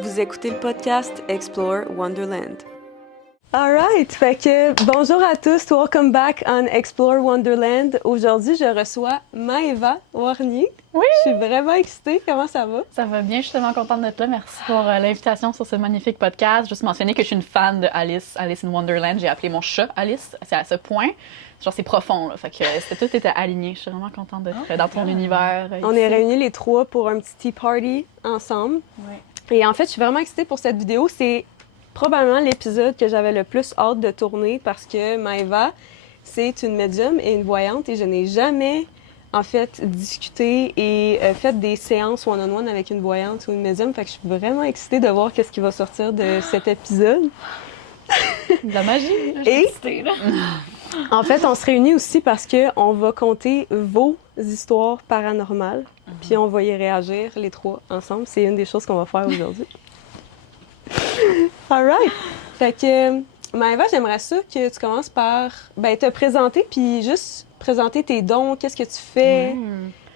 Vous écoutez le podcast Explore Wonderland. Alright, fait que bonjour à tous, welcome back on Explore Wonderland. Aujourd'hui, je reçois Maëva Warnier. Oui! Je suis vraiment excitée, comment ça va? Ça va bien, je suis tellement contente d'être là. Merci pour l'invitation sur ce magnifique podcast. Juste mentionner que je suis une fan de Alice in Wonderland. J'ai appelé mon chat Alice, c'est à ce point. Genre, c'est profond, là. Fait que tout était aligné. Je suis vraiment contente d'être dans ton univers. On est réunis les trois pour un petit tea party ensemble. Ouais. Et en fait, je suis vraiment excitée pour cette vidéo. C'est probablement l'épisode que j'avais le plus hâte de tourner parce que Maëva, c'est une médium et une voyante et je n'ai jamais, en fait, discuté et fait des séances one-on-one avec une voyante ou une médium. Fait que je suis vraiment excitée de voir qu'est-ce qui va sortir de cet épisode. De la magie! Là, Et excitée, là. En fait, on se réunit aussi parce qu'on va compter vos histoires paranormales, puis on va y réagir les trois ensemble. C'est une des choses qu'on va faire aujourd'hui. All right! Fait que, Maëva, j'aimerais ça que tu commences par te présenter, puis juste présenter tes dons, qu'est-ce que tu fais.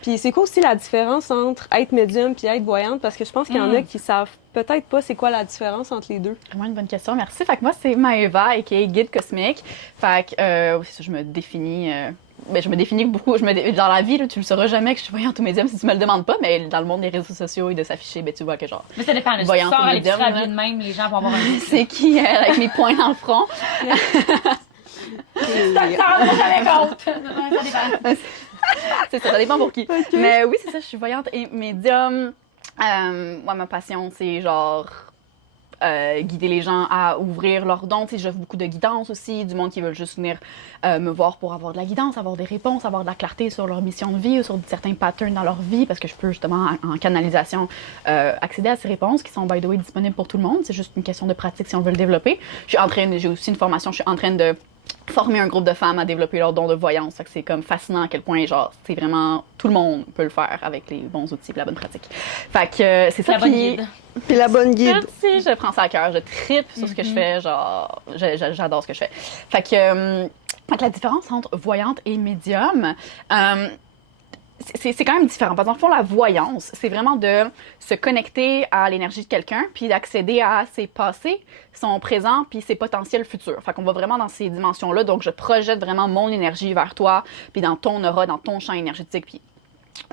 Puis c'est quoi aussi la différence entre être médium puis être voyante? Parce que je pense qu'il y en a qui savent peut-être pas c'est quoi la différence entre les deux. Vraiment une bonne question, merci. Fait que moi, c'est Maëva, a.k.a. Guide Cosmique. Fait que, je me définis... je me définis beaucoup. Dans la vie, là, tu le sauras jamais que je suis voyante ou médium si tu me le demandes pas, mais dans le monde des réseaux sociaux et de s'afficher, tu vois que genre. Mais ça dépend. Voyante Si tu sors ou à médium, l'épicerie habillée de même, les gens vont avoir un. C'est qui, avec mes poings dans le front? Ça compte. Ça dépend. C'est ça dépend pour qui. Okay. Mais oui, c'est ça, je suis voyante et médium. Moi, ma passion, c'est genre guider les gens à ouvrir leurs dons. J'offre beaucoup de guidance aussi, du monde qui veulent juste venir me voir pour avoir de la guidance, avoir des réponses, avoir de la clarté sur leur mission de vie ou sur certains patterns dans leur vie, parce que je peux justement, en canalisation, accéder à ces réponses qui sont, by the way, disponibles pour tout le monde. C'est juste une question de pratique si on veut le développer. J'ai aussi une formation, je suis en train de former un groupe de femmes à développer leur don de voyance. Fait que c'est comme fascinant à quel point, genre, c'est vraiment, tout le monde peut le faire avec les bons outils et la bonne pratique. Fait que c'est ça. La bonne guide. Puis la bonne guide. Merci, je prends ça à cœur, je trippe sur ce que je fais, genre, j'adore ce que je fais. Fait que la différence entre voyante et médium, c'est quand même différent. Parce qu'en fond, la voyance, c'est vraiment de se connecter à l'énergie de quelqu'un, puis d'accéder à ses passés, son présent, puis ses potentiels futurs. Fait qu'on va vraiment dans ces dimensions-là. Donc, je projette vraiment mon énergie vers toi, puis dans ton aura, dans ton champ énergétique, puis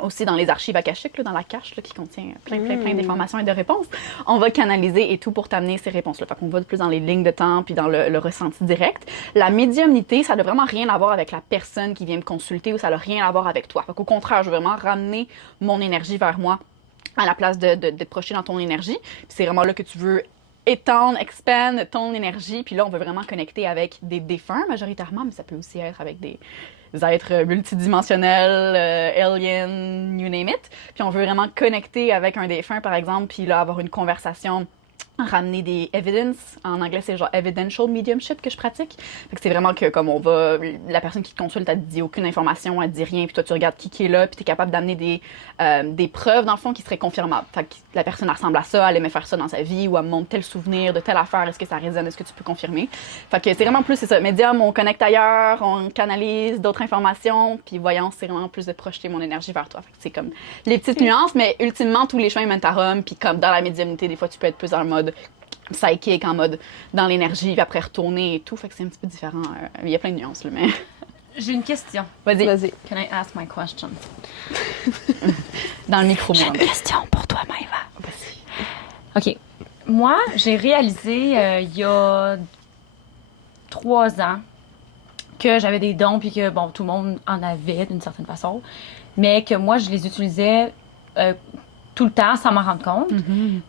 aussi dans les archives akashiques, là, dans la cache là, qui contient plein d'informations et de réponses. On va canaliser et tout pour t'amener ces réponses-là. Fait qu'on va plus dans les lignes de temps puis dans le ressenti direct. La médiumnité, ça n'a vraiment rien à voir avec la personne qui vient me consulter ou ça n'a rien à voir avec toi. Fait qu'au contraire, je veux vraiment ramener mon énergie vers moi à la place d'être projeté dans ton énergie. Puis c'est vraiment là que tu veux étendre, expand ton énergie. Puis là, on veut vraiment connecter avec des défunts majoritairement, mais ça peut aussi être avec des êtres multidimensionnels, aliens, you name it. Puis on veut vraiment connecter avec un défunt, par exemple, puis là, avoir une conversation, ramener des evidence. En anglais, c'est genre evidential mediumship que je pratique. Fait que c'est vraiment que comme on va, la personne qui te consulte, elle te dit aucune information, elle te dit rien, puis toi tu regardes qui est là, puis t'es capable d'amener des preuves dans le fond qui seraient confirmables. Fait que la personne ressemble à ça, elle aimait faire ça dans sa vie, ou elle me montre tel souvenir de telle affaire, est-ce que ça résonne, est-ce que tu peux confirmer? Fait que c'est vraiment plus, c'est ça, médium, on connecte ailleurs, on canalise d'autres informations, puis voyance, c'est vraiment plus de projeter mon énergie vers toi. Fait que c'est comme les petites nuances, mais ultimement, tous les chemins mènent à Rome, puis comme dans la médiumnité, des fois tu peux être plus dans le mode psychique, en mode dans l'énergie, puis après retourner et tout. Fait que c'est un petit peu différent. Il y a plein de nuances, là, mais... J'ai une question. Vas-y. Can I ask my question? Dans le micro, J'ai une question pour toi, Maëva. Vas-y. OK. Moi, j'ai réalisé il y a 3 ans que j'avais des dons, puis que, bon, tout le monde en avait d'une certaine façon, mais que moi, je les utilisais tout le temps sans m'en rendre compte.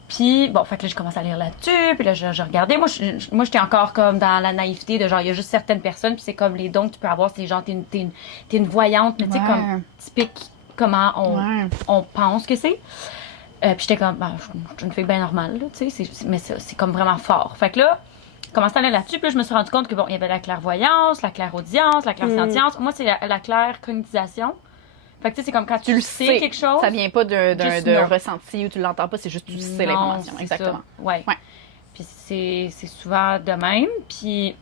Puis, bon, fait que là, je commence à lire là-dessus, puis là, je regardais. Moi, j'étais encore comme dans la naïveté de genre, il y a juste certaines personnes, puis c'est comme les dons que tu peux avoir, c'est genre, t'es une voyante, mais tu sais, comme typique comment on pense que c'est. Puis j'étais comme, ben, je suis une fille bien normale, là, tu sais, mais c'est comme vraiment fort. Fait que là, je commençais à aller là-dessus, puis là, je me suis rendu compte que, bon, il y avait la clairvoyance, la clairaudience, la clairsentience. Moi, c'est la claircognitisation. Fait que tu sais, c'est comme quand Tu le sais sais. quelque chose. Ça vient pas Juste d'un non. ressenti où tu l'entends pas, c'est juste tu sais Non, l'information. c'est Exactement. ça. Ouais. Ouais. Puis c'est souvent de même. Puis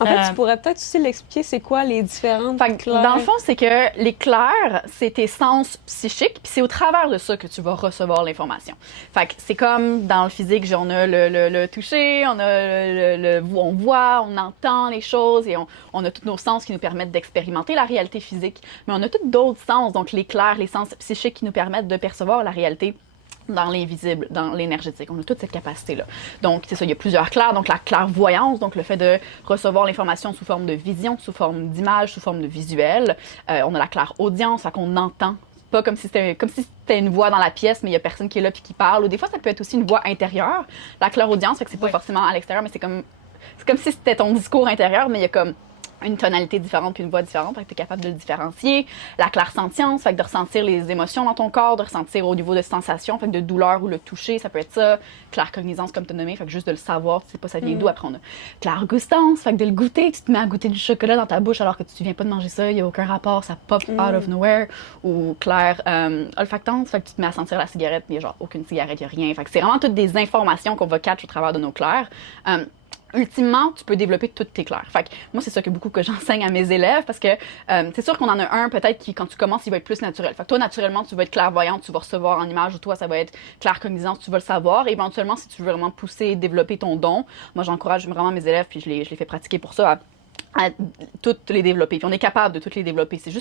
En fait, tu pourrais peut-être aussi l'expliquer, c'est quoi les différentes Fait que, clairs? dans le fond, c'est que les clairs, c'est tes sens psychiques, puis c'est au travers de ça que tu vas recevoir l'information. Fait que c'est comme dans le physique, on a le toucher, on a on voit, on entend les choses et on a tous nos sens qui nous permettent d'expérimenter la réalité physique. Mais on a tous d'autres sens, donc les clairs, les sens psychiques qui nous permettent de percevoir la réalité dans l'invisible, dans l'énergétique. On a toute cette capacité-là. Donc, c'est ça, il y a plusieurs clairs. Donc, la clairvoyance, donc le fait de recevoir l'information sous forme de vision, sous forme d'image, sous forme de visuel. On a la clairaudience, fait qu'on entend. Pas comme si c'était une voix dans la pièce, mais il y a personne qui est là puis qui parle. Ou des fois, ça peut être aussi une voix intérieure. La clairaudience, fait que c'est pas forcément à l'extérieur, mais c'est comme si c'était ton discours intérieur, mais il y a comme une tonalité différente puis une voix différente, fait que tu es capable de le différencier. La clairsentience, fait que de ressentir les émotions dans ton corps, de ressentir au niveau de sensations, fait que de douleur ou le toucher, ça peut être ça. Claircognizance, comme tu as nommé, fait que juste de le savoir, tu sais pas ça vient d'où. Après, on a clairgustance, fait que de le goûter, tu te mets à goûter du chocolat dans ta bouche alors que tu viens pas de manger ça, il y a aucun rapport, ça pop out of nowhere. Ou olfactance, fait que tu te mets à sentir la cigarette, mais genre aucune cigarette, il y a rien. Fait que c'est vraiment toutes des informations qu'on va catch au travers de nos clairs. Ultimement, tu peux développer toutes tes clairs. Fait que moi, c'est ça que beaucoup que j'enseigne à mes élèves parce que c'est sûr qu'on en a un peut-être qui, quand tu commences, il va être plus naturel. Fait que toi, naturellement, tu vas être clairvoyante, tu vas recevoir en image ou toi, ça va être claircognizance, tu vas le savoir. Et éventuellement, si tu veux vraiment pousser et développer ton don, moi, j'encourage vraiment mes élèves puis je les fais pratiquer pour ça à toutes les développer. Puis on est capable de toutes les développer. C'est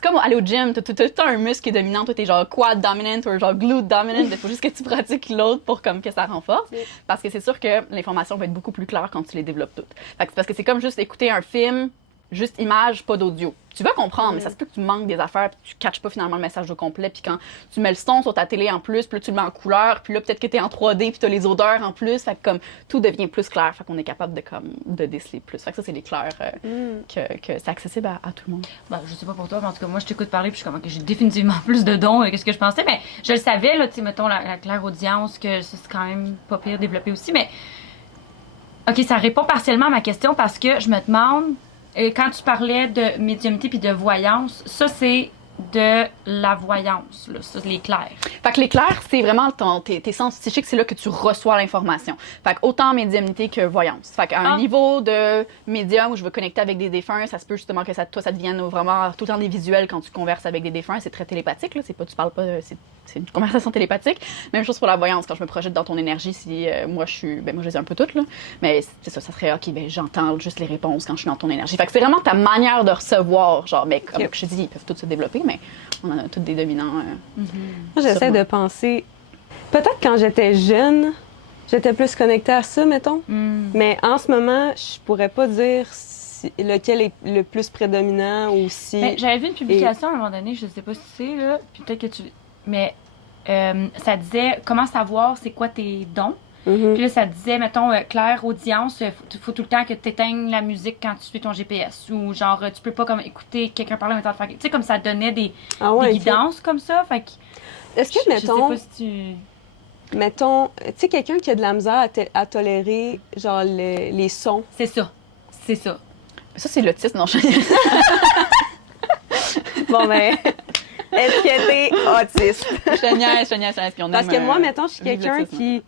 comme aller au gym, t'as un muscle qui est dominant, toi t'es genre quad dominant ou genre glute dominant. Il faut juste que tu pratiques l'autre pour comme que ça renforce. Parce que c'est sûr que l'information va être beaucoup plus claire quand tu les développes toutes. Fait que parce que c'est comme juste écouter un film, juste image, pas d'audio. Tu vas comprendre, mais ça se peut que tu manques des affaires puis tu catches pas finalement le message au complet. Puis quand tu mets le son sur ta télé en plus, puis là, tu le mets en couleur, puis là, peut-être que t'es en 3D puis t'as les odeurs en plus. Fait que comme tout devient plus clair. Fait qu'on est capable de déceler plus. Fait que ça, c'est les clairs que c'est accessible à tout le monde. Ben, je sais pas pour toi, mais en tout cas, moi, je t'écoute parler puis je suis comme, ok, j'ai définitivement plus de dons que ce que je pensais. Mais je le savais, là, tu sais, mettons, la clairaudience, que c'est quand même pas pire développé aussi. Mais, ok, ça répond partiellement à ma question parce que je me demande, quand tu parlais de médiumnité puis de voyance, ça, c'est de la voyance, là, ça, les clairs. Fait que les clairs, c'est vraiment tes sens psychiques, c'est là que tu reçois l'information. Fait que autant médiumnité que voyance. Fait qu'à un niveau de médium où je veux connecter avec des défunts, ça se peut justement que ça devienne vraiment tout le temps des visuels quand tu converses avec des défunts. C'est très télépathique, là. Tu parles pas, c'est une conversation télépathique. Même chose pour la voyance, quand je me projette dans ton énergie, si moi je les ai un peu toutes, là. Mais c'est ça serait, ok, ben j'entends juste les réponses quand je suis dans ton énergie. Fait que c'est vraiment ta manière de recevoir, genre, mais comme je te dis, ils peuvent tous se développer, mais on en a tous des dominants. Moi, j'essaie de penser. Peut-être quand j'étais jeune, j'étais plus connectée à ça, mettons. Mais en ce moment, je pourrais pas dire lequel est le plus prédominant ou si. Ben, j'avais vu une publication à un moment donné, je sais pas si c'est, là, puis peut-être que tu. Mais ça disait comment savoir c'est quoi tes dons. Puis là, ça disait, mettons, clairaudience, faut tout le temps que tu éteignes la musique quand tu suis ton GPS. Ou genre, tu peux pas comme écouter quelqu'un parler en même temps de faire. Tu sais, comme ça donnait des guidances comme ça. Fait que. Est-ce que, mettons. Je sais pas si tu. Mettons, tu sais, quelqu'un qui a de la misère à tolérer, genre, les sons. C'est ça. C'est ça. Ça, c'est l'autisme, non? Bon, ben. Est-ce que t'es autiste? Je niaise. Parce que moi, mettons, je suis quelqu'un qui.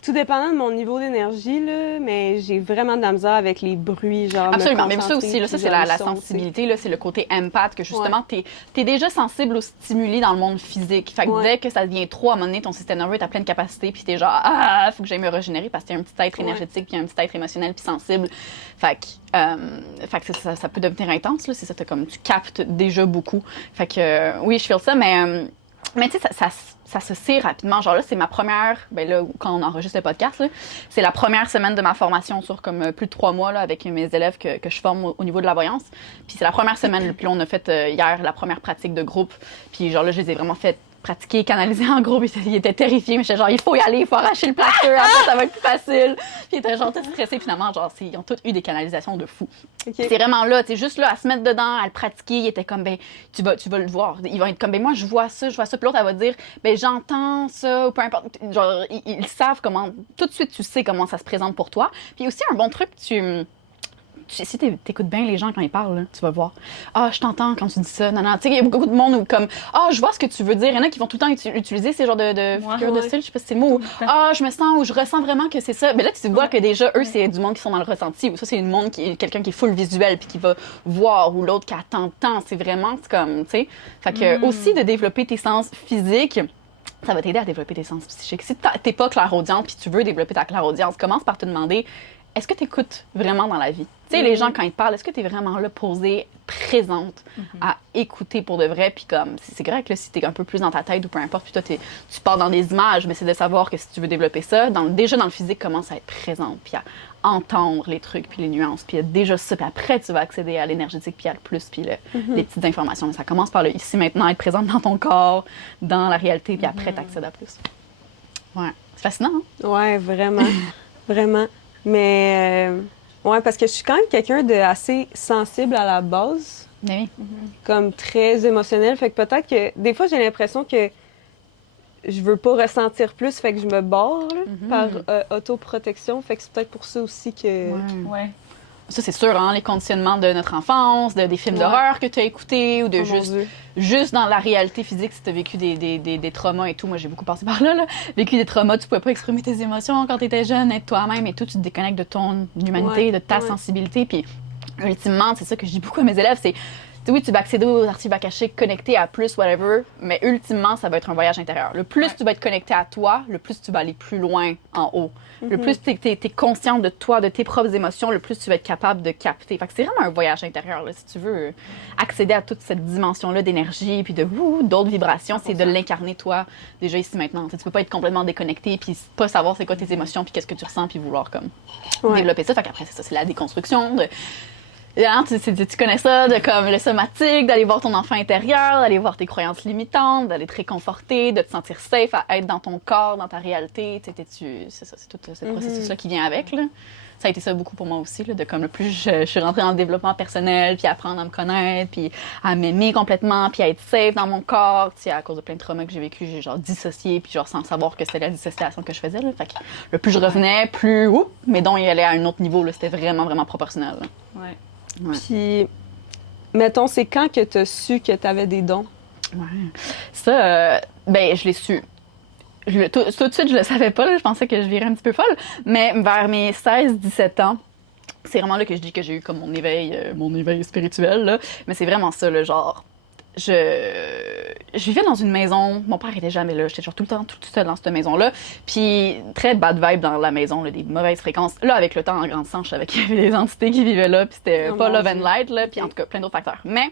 Tout dépendant de mon niveau d'énergie, là, mais j'ai vraiment de la misère avec les bruits, genre. Absolument, mais ça aussi, là, ça c'est la sensibilité, là, c'est le côté empath, que justement, t'es déjà sensible aux stimuli dans le monde physique. Fait que dès que ça devient trop, à un moment donné, ton système nerveux est à pleine capacité, puis t'es genre, faut que j'aille me régénérer parce que t'es un petit être énergétique, puis un petit être émotionnel, puis sensible. Fait que ça peut devenir intense, là, c'est ça, tu captes déjà beaucoup. Fait que, oui, je feel ça, mais tu sais, ça se sait rapidement. Genre là, c'est ma première, ben là, quand on enregistre le podcast, là, c'est la première semaine de ma formation sur comme plus de 3 mois là, avec mes élèves que je forme au niveau de la voyance. Puis c'est la première semaine, là, puis là, on a fait hier la première pratique de groupe. Puis genre là, je les ai vraiment fait pratiquer, canaliser en groupe. Il était terrifié, mais j'étais genre, il faut y aller, il faut arracher le plaster, après ça va être plus facile. Puis il était genre tout stressé, finalement, genre, ils ont tous eu des canalisations de fou. Okay. C'est vraiment là, tu sais, juste là, à se mettre dedans, à le pratiquer, il était comme, ben, tu vas le voir. Ils vont être comme, ben, moi, je vois ça. Puis l'autre, elle va dire, ben, j'entends ça, ou peu importe. Genre, ils savent comment, tout de suite, tu sais comment ça se présente pour toi. Puis aussi, un bon truc, si t'écoutes bien les gens quand ils parlent, là, tu vas voir. Ah, je t'entends quand tu dis ça. Non, non. Tu sais, il y a beaucoup de monde où, comme, ah, je vois ce que tu veux dire. Il y en a qui vont tout le temps utiliser ces genres de figures de style, je sais pas si c'est le mot. Ah, je me sens ou je ressens vraiment que c'est ça. Mais là, tu vois que déjà, eux, c'est du monde qui sont dans le ressenti. Ou ça, c'est quelqu'un qui est full visuel puis qui va voir, ou l'autre qui t'entend. C'est vraiment, c'est comme, tu sais. Fait que, aussi, de développer tes sens physiques, ça va t'aider à développer tes sens psychiques. Si t'es pas clairaudiente puis tu veux développer ta clairaudience, commence par te demander, est-ce que tu écoutes vraiment dans la vie? Tu sais, les gens, quand ils te parlent, est-ce que tu es vraiment là, posée, présente, à écouter pour de vrai? Puis comme, c'est correct, là, si tu es un peu plus dans ta tête ou peu importe, puis toi, tu pars dans des images, mais c'est de savoir que si tu veux développer ça, déjà dans le physique, commence à être présente, puis à entendre les trucs, puis les nuances, puis déjà ça, puis après, tu vas accéder à l'énergétique, puis à le plus, puis les petites informations. Mais ça commence par le ici, maintenant, être présente dans ton corps, dans la réalité, puis après, tu accèdes à plus. Ouais. C'est fascinant, hein? Ouais, vraiment. Vraiment. Mais, ouais, parce que je suis quand même quelqu'un de assez sensible à la base. Oui. Comme très émotionnel. Fait que peut-être que des fois, j'ai l'impression que je veux pas ressentir plus, fait que je me barre là, par autoprotection. Fait que c'est peut-être pour ça aussi que... Ouais. Ça, c'est sûr, hein, les conditionnements de notre enfance, des films d'horreur que tu as écoutés ou de juste dans la réalité physique, si tu as vécu des traumas et tout. Moi, j'ai beaucoup passé par là, vécu des traumas, tu pouvais pas exprimer tes émotions quand tu étais jeune, être toi-même et tout, tu te déconnectes de ton humanité, de ta sensibilité. Puis, ultimement, c'est ça que je dis beaucoup à mes élèves, c'est oui, tu vas accéder aux archives akashiques, connecter à plus, whatever, mais ultimement, ça va être un voyage intérieur. Le plus tu vas être connecté à toi, le plus tu vas aller plus loin en haut. Le plus tu es consciente de toi, de tes propres émotions, le plus tu vas être capable de capter. Fait que c'est vraiment un voyage intérieur, là, si tu veux accéder à toute cette dimension-là d'énergie puis d'autres vibrations, c'est de l'incarner toi, déjà ici maintenant. Tu peux pas être complètement déconnecté puis pas savoir c'est quoi tes émotions puis qu'est-ce que tu ressens puis vouloir comme développer ça. Fait qu'après, c'est ça, c'est la déconstruction de... Hein, tu connais ça, de comme le somatique, d'aller voir ton enfant intérieur, d'aller voir tes croyances limitantes, d'aller te réconforter, de te sentir safe à être dans ton corps, dans ta réalité. C'est ça, c'est tout ce processus-là qui vient avec. Là. Ça a été ça beaucoup pour moi aussi, là, de comme le plus je suis rentrée dans le développement personnel, puis apprendre à me connaître, puis à m'aimer complètement, puis à être safe dans mon corps. Tu sais, à cause de plein de traumas que j'ai vécu, j'ai genre dissocié, puis genre sans savoir que c'était la dissociation que je faisais. Là. Fait que le plus je revenais, plus mes dons y allaient à un autre niveau. Là. C'était vraiment, vraiment proportionnel. Là. Ouais. Puis, mettons, c'est quand que tu as su que tu avais des dons? Ouais. Ça, ben, je l'ai su. Tout de suite, je le savais pas. Là. Je pensais que je virais un petit peu folle. Mais vers mes 16-17 ans, c'est vraiment là que je dis que j'ai eu comme mon éveil spirituel. Là. Mais c'est vraiment ça, le genre... Je vivais dans une maison, mon père était jamais là, j'étais genre tout le temps tout seul dans cette maison-là, puis très bad vibe dans la maison, là, des mauvaises fréquences. Là, avec le temps, en grandissant, je savais qu'il y avait des entités qui vivaient là, puis c'était pas love and light, là, puis en tout cas, plein d'autres facteurs. Mais,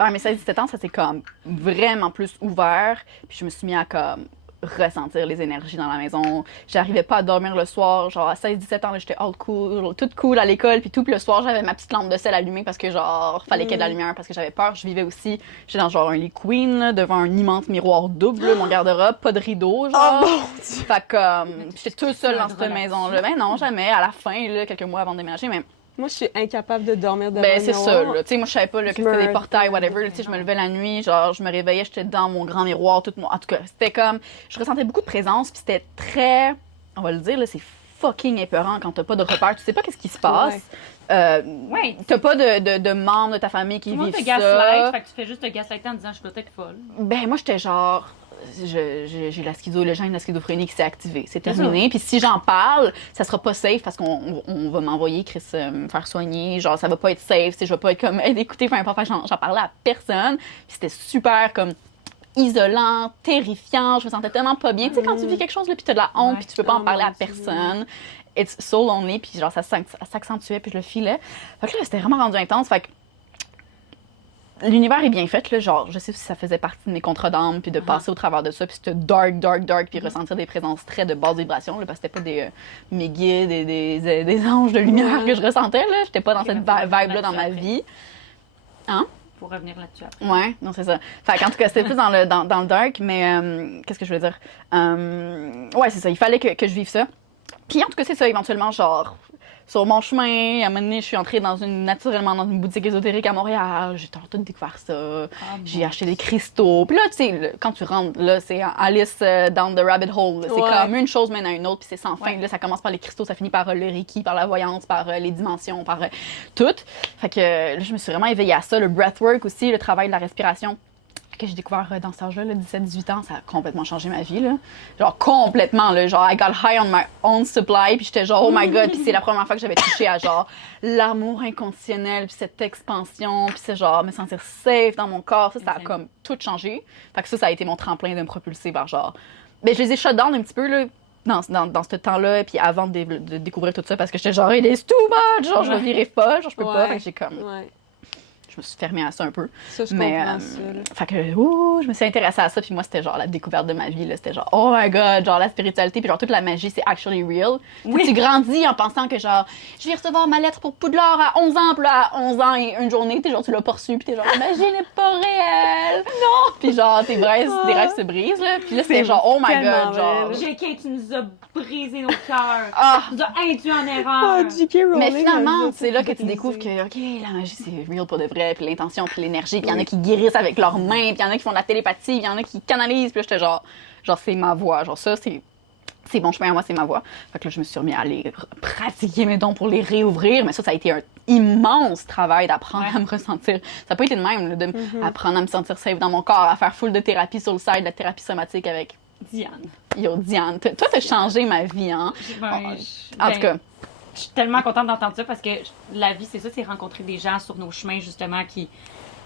vers mes 16-17 ans, ça s'est comme vraiment plus ouvert, puis je me suis mis à comme ressentir les énergies dans la maison. J'arrivais pas à dormir le soir. Genre, à 16-17 ans, là, j'étais all cool, toute cool à l'école. Puis tout, puis le soir, j'avais ma petite lampe de sel allumée parce que, genre, fallait qu'il y ait de la lumière parce que j'avais peur. Je vivais aussi, j'étais dans genre un lit queen, là, devant un immense miroir double, mon garde-robe, pas de rideau, genre. Oh, bon Dieu. Fait que, j'étais toute seule dans cette maison-là. Ben non, jamais. À la fin, là, quelques mois avant de déménager, mais... Moi, je suis incapable de dormir devant ben, c'est ça, là. Tu sais, moi, je savais pas là, que c'était des portails, whatever. Tu sais, je me levais la nuit, genre, je me réveillais, j'étais dans mon grand miroir, tout mon... En tout cas, c'était comme... Je ressentais beaucoup de présence, puis c'était très... On va le dire, là, c'est fucking épeurant quand t'as pas de repères. Tu sais pas qu'est-ce qui se passe. Ouais. T'as pas de membres de ta famille qui vivent ça. Tout le monde te gaslight, fait que tu fais juste te gaslighter en disant « je suis peut-être folle ». Ben, moi, j'étais genre... J'ai le gène de la schizophrénie qui s'est activé. C'est terminé. Puis si j'en parle, ça sera pas safe parce qu'on va m'envoyer, Chris, me faire soigner. Genre, ça va pas être safe. Je vais pas être comme, écoutez, peu importe. J'en parlais à personne. Puis c'était super comme isolant, terrifiant. Je me sentais tellement pas bien. Tu sais, quand tu vis quelque chose, là, puis t'as de la honte, puis tu peux pas en parler à personne. It's so lonely. Puis genre, ça s'accentuait, puis je le filais. Fait que là, c'était vraiment rendu intense. Fait que l'univers est bien fait, là, genre, je sais si ça faisait partie de mes contrats d'âme, puis de passer au travers de ça, puis c'était dark, puis ressentir des présences très de basse vibration, là, parce que c'était pas mes guides et des anges de lumière que je ressentais, là, j'étais pas dans cette vibe-là dans ma vie. Hein? Pour revenir là-dessus après. Ouais, non, c'est ça. Fait qu'en tout cas, c'était plus dans le dark, mais qu'est-ce que je veux dire? Ouais, c'est ça, il fallait que je vive ça. Puis en tout cas, c'est ça, éventuellement, genre... sur mon chemin. À un moment donné, je suis entrée naturellement dans une boutique ésotérique à Montréal. J'ai tout découvert ça. J'ai acheté des cristaux. Puis là, tu sais, quand tu rentres, là, c'est Alice down the rabbit hole. Là. C'est comme une chose mène à une autre, puis c'est sans fin. Là, ça commence par les cristaux, ça finit par le Reiki, par la voyance, par les dimensions, par tout. Fait que là, je me suis vraiment éveillée à ça. Le breathwork aussi, le travail de la respiration. Que j'ai découvert dans cet âge-là, 17-18 ans, ça a complètement changé ma vie, là. Genre, complètement, là. Genre, I got high on my own supply, puis j'étais genre, oh my God. Puis c'est la première fois que j'avais touché à, genre, l'amour inconditionnel, puis cette expansion, puis c'est genre, me sentir safe dans mon corps. Ça a comme tout changé. Fait que ça a été mon tremplin de me propulser vers, genre... Ben, je les ai shut down un petit peu, là, dans ce temps-là, puis avant de découvrir tout ça, parce que j'étais genre, it is too much! Genre, je ne virais pas, genre, je peux pas. Fait que j'ai comme... Je me suis fermée à ça un peu. Ça, je comprends ça. Fait que, je me suis intéressée à ça, puis moi, c'était genre la découverte de ma vie, là. C'était genre, oh my God, genre la spiritualité, puis genre toute la magie, c'est actually real. Oui. Tu grandis en pensant que genre, je vais recevoir ma lettre pour Poudlard à 11 ans, puis là, à 11 ans et une journée, t'es genre, tu l'as pas reçu, puis t'es genre, la magie n'est pas réelle. Non! Puis genre, tes rêves se brisent, là. Puis là, c'était genre, oh my God, genre. J.K., tu nous as brisé nos cœurs. Tu nous as induits en erreur. J.K. Rowling, mais finalement, c'est là que tu découvres que, OK, la magie, c'est real pour de vrai. Puis l'intention, puis l'énergie, puis il y en a qui guérissent avec leurs mains, puis il y en a qui font de la télépathie, puis il y en a qui canalisent, puis là, j'étais genre c'est ma voix, genre ça, c'est mon chemin à moi, c'est ma voix. Fait que là, je me suis remis à aller pratiquer mes dons pour les réouvrir, mais ça a été un immense travail d'apprendre à me ressentir. Ça n'a pas été de même, là, apprendre à me sentir safe dans mon corps, à faire full de thérapie sur le side, de la thérapie somatique avec Diane. Yo, Diane, toi, t'as changé ma vie, hein? En tout cas... Je suis tellement contente d'entendre ça parce que la vie, c'est ça, c'est rencontrer des gens sur nos chemins, justement, qui